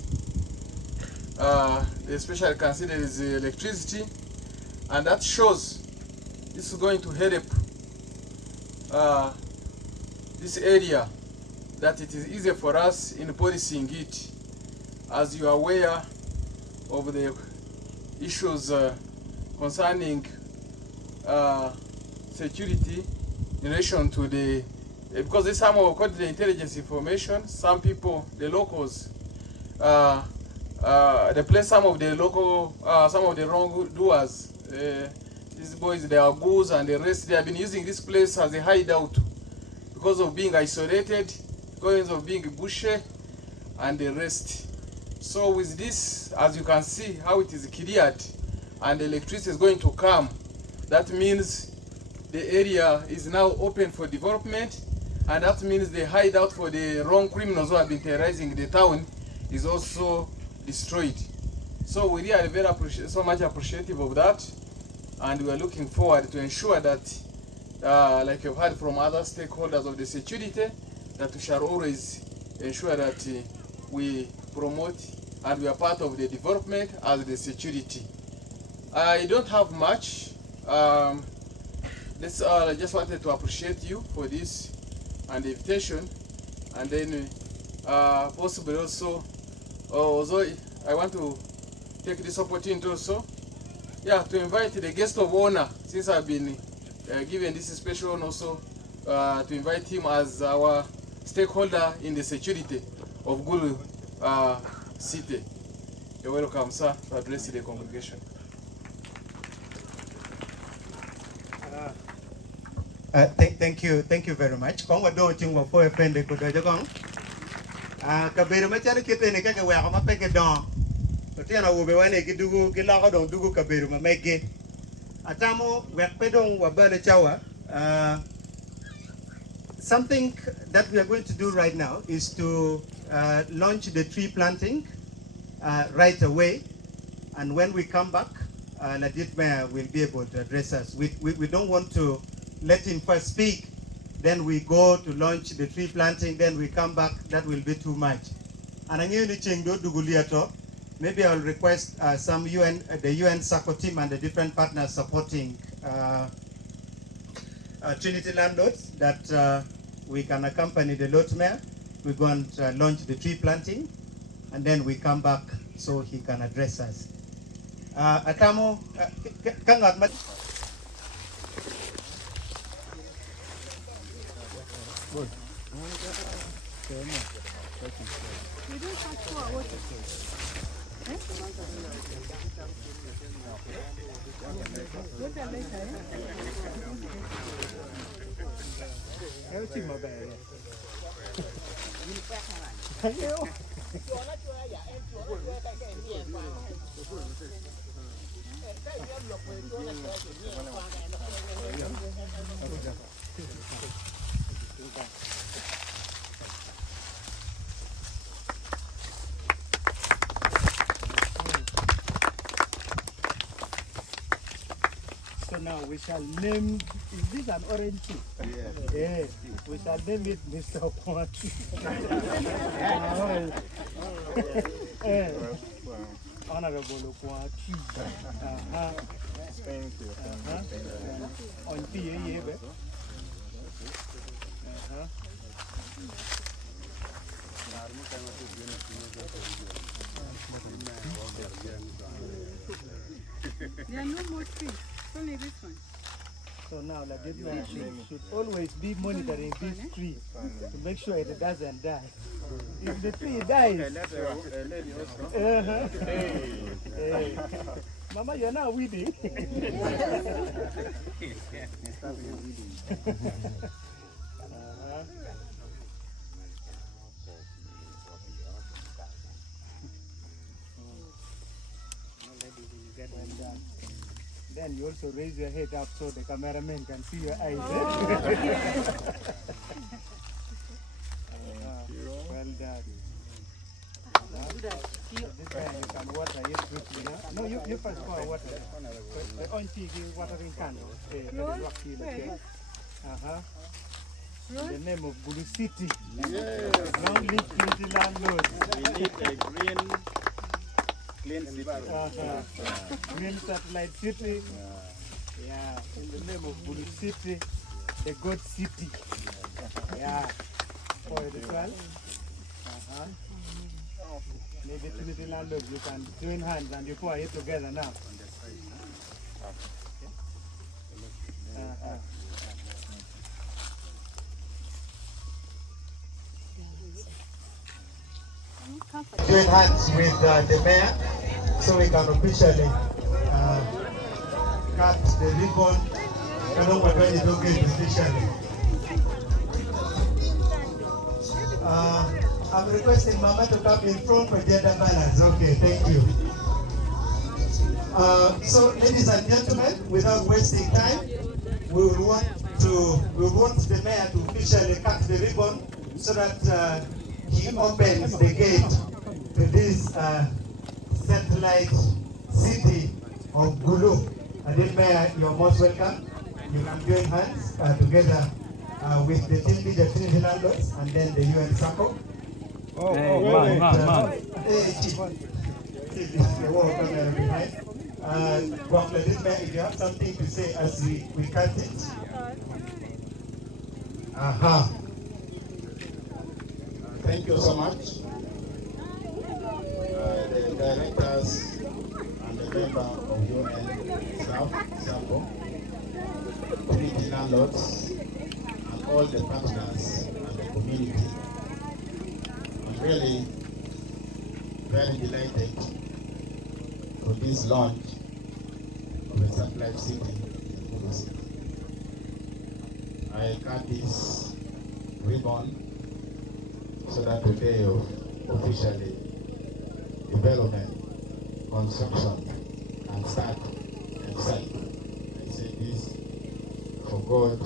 Especially considered is electricity, and that shows this is going to help this area, that it is easier for us in policing it. As you are aware of the issues concerning security in relation to the, because this some of the intelligence information, some people, the locals, they play some of the local, some of the wrongdoers. These boys, they are ghouls and the rest. They have been using this place as a hideout because of being isolated, because of being bushy, and the rest. So with this, as you can see how it is cleared, and the electricity is going to come, that means the area is now open for development, and that means the hideout for the wrong criminals who have been terrorizing the town is also destroyed. So we really are so much appreciative of that, and we are looking forward to ensure that, like you've heard from other stakeholders of the security, that we shall always ensure that we promote and we are part of the development as the security. I don't have much. I just wanted to appreciate you for this and the invitation, and then possibly also, although I want to take this opportunity also, to invite the guest of honor, since I've been given this special honor also, to invite him as our stakeholder in the security of Gulu city. You're welcome, sir, to address the congregation. Thank you very much. Kong wado chingwa po epende kudojo kong. Kabiro machari kite ne kake wa kama peke don. Otiana ube wane kidugu kilako don dugu kabiro mameke. Atamo wekpedong wabale chawa. Something that we are going to do right now is to launch the tree planting right away, and when we come back, Ladit Mayor will be able to address us. We don't want to let him first speak, then we go to launch the tree planting, then we come back. That will be too much. And maybe I'll request the UN SACCO team and the different partners supporting Trinity Landlords that we can accompany the Lord Mayor. We're going to launch the tree planting, and then we come back so he can address us. Atamo, So now we shall name, is this an orange tree? Yes. We shall name it Mr. Kwaki. Honorable Kwaki. Thank you. On PA, There are no more trees, only this one. So now the government should always be monitoring this tree to make sure it doesn't die. If the tree dies, hey. Mama, you're not weedy. Then you also raise your head up so the cameraman can see your eyes. Well done. This time you can water it quickly. No, you first pour water. The auntie give watering candle. In the name of Gulu City. Long live Trinity Landlords. We need a green clean city. Green satellite city. Yeah, in the name of Gulu City, the God City. Yeah, for the well. Maybe Trinity Landlords, you can join hands and you pour it together now. Join hands with the mayor so we can officially cut the ribbon along with when it okay officially. I'm requesting Mama to come in front for gender balance. Okay, thank you. So ladies and gentlemen, without wasting time, we will want we want the mayor to officially cut the ribbon so that he opens the gate to this satellite city of Gulu. And Mayor, you're most welcome. You can join hands together with the team leader, Trinity Landlords, and then the UN Circle. If you have something to say as we cut it. Thank you so much. The directors and the member of UN staff, Sambo, Trinity Landlords, and all the partners and the community. I'm really very delighted for this launch of a satellite city in Gulu City. I cut this ribbon so that today of officially development, construction, and start and site. I say this for God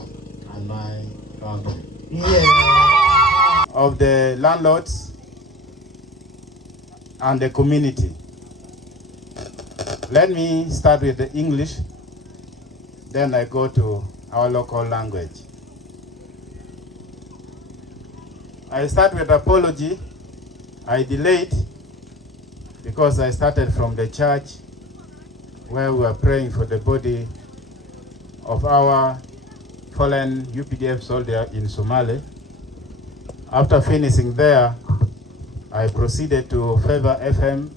and my country. Yeah. Of the landlords and the community. Let me start with the English, then I go to our local language. I start with apology. I delayed because I started from the church where we were praying for the body of our fallen UPDF soldier in Somalia. After finishing there, I proceeded to Fever FM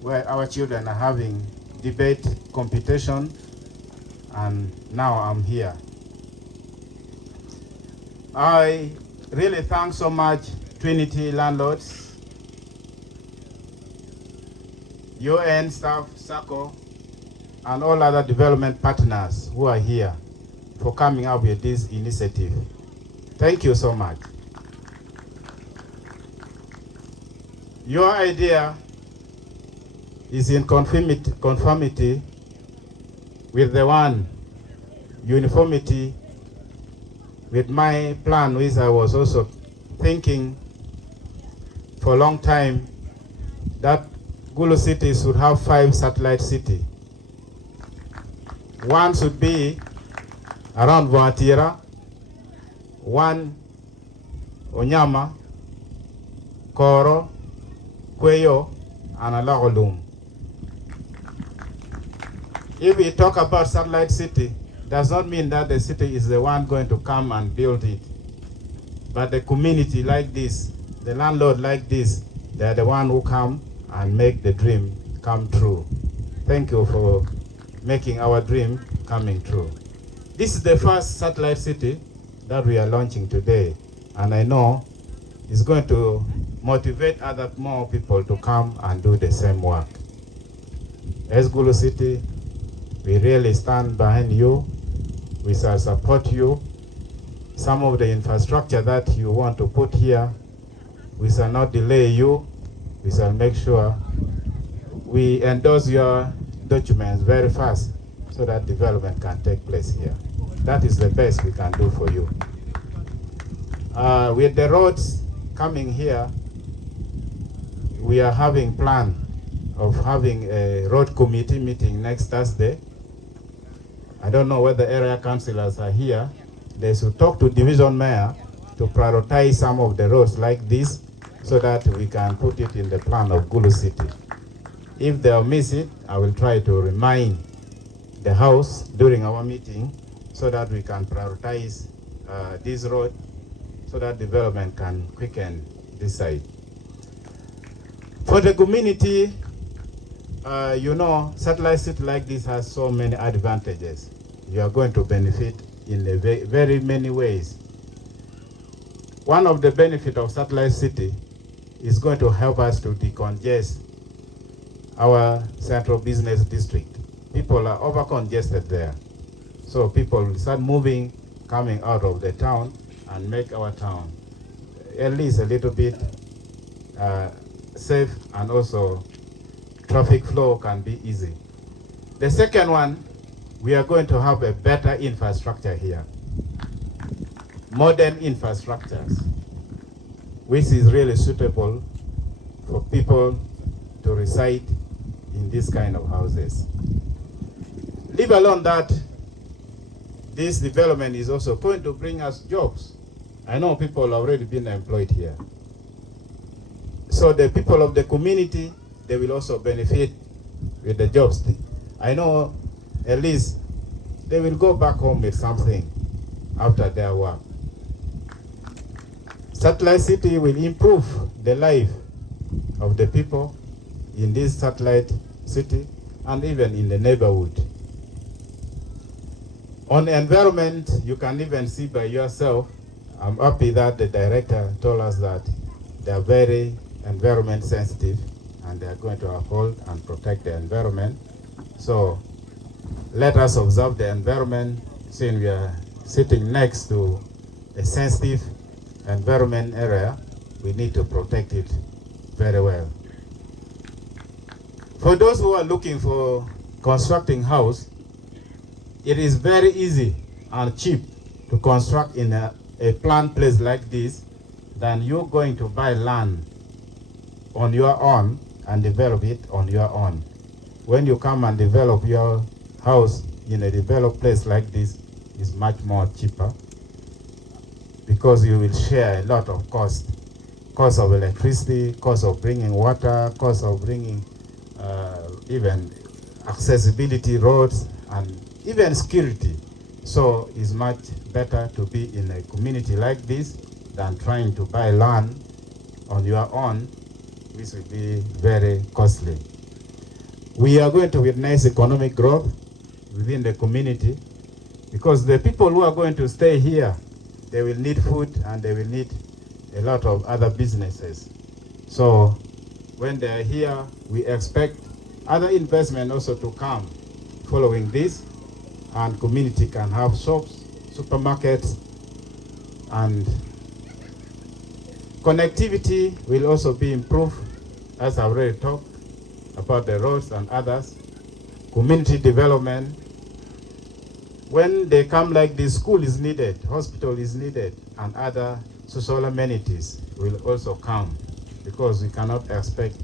where our children are having debate competition, and now I'm here. I really thank so much Trinity Landlords, UN staff, SACO, and all other development partners who are here for coming up with this initiative. Thank you so much. Your idea is in conformity with the one, uniformity with my plan, which I was also thinking for a long time, that Gulu City should have 5 satellite cities. One should be around Voatira, one Onyama, Koro, Kweyo, and Alagolum. If we talk about satellite city, does not mean that the city is the one going to come and build it. But the community like this, the landlord like this, they are the one who come and make the dream come true. Thank you for making our dream coming true. This is the first satellite city that we are launching today, and I know it's going to motivate more people to come and do the same work. As Gulu City, we really stand behind you. We shall support you. Some of the infrastructure that you want to put here, we shall not delay you. We shall make sure we endorse your documents very fast so that development can take place here. That is the best we can do for you. With the roads coming here, we are having plan of having a road committee meeting next Thursday. I don't know whether area councillors are here. They should talk to division mayor to prioritize some of the roads like this so that we can put it in the plan of Gulu City. If they'll miss it, I will try to remind the house during our meeting so that we can prioritize this road so that development can quicken this side. For the community, you know, satellite city like this has so many advantages. You are going to benefit in a very many ways. One of the benefits of satellite city is going to help us to decongest our central business district. People are over-congested there. So people will start moving, coming out of the town and make our town at least a little bit safe, and also traffic flow can be easy. The second one, we are going to have a better infrastructure here. modern infrastructures, which is really suitable for people to reside in this kind of houses. Leave alone that this development is also going to bring us jobs. I know people have already been employed here. So the people of the community, they will also benefit with the jobs. I know at least they will go back home with something after their work. Satellite city will improve the life of the people in this satellite city and even in the neighborhood. On the environment, you can even see by yourself. I'm happy that the director told us that they are very environment sensitive and they are going to uphold and protect the environment. So let us observe the environment, since we are sitting next to a sensitive environment area. We need to protect it very well. For those who are looking for constructing house, it is very easy and cheap to construct in a planned place like this than you're going to buy land on your own and develop it on your own. When you come and develop your house in a developed place like this, is much more cheaper because you will share a lot of cost of electricity, cost of bringing water, cost of bringing even accessibility roads and even security. So it's much better to be in a community like this than trying to buy land on your own, which will be very costly. We are going to witness economic growth within the community because the people who are going to stay here, they will need food and they will need a lot of other businesses. So when they are here, we expect other investment also to come following this, and community can have shops, supermarkets, and connectivity will also be improved, as I already talked about the roads and others. Community development. When they come like this, school is needed, hospital is needed, and other social amenities will also come, because we cannot expect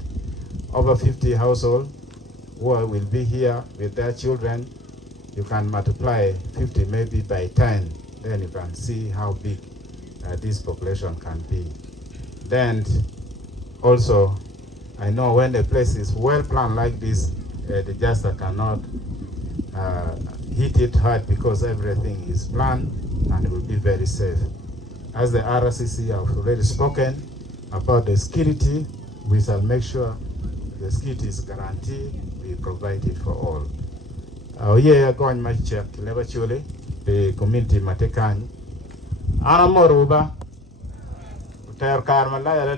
over 50 households who will be here with their children. You can multiply 50 maybe by 10, then you can see how big this population can be. Then also, I know when a place is well planned like this, the disaster cannot hit it hard because everything is planned and it will be very safe. As the RCC have already spoken about the security, we shall make sure the security is guaranteed, we provide it for all. Yeah, going my check, never surely, the community Matekan. Anamoruba, Ter Carmela.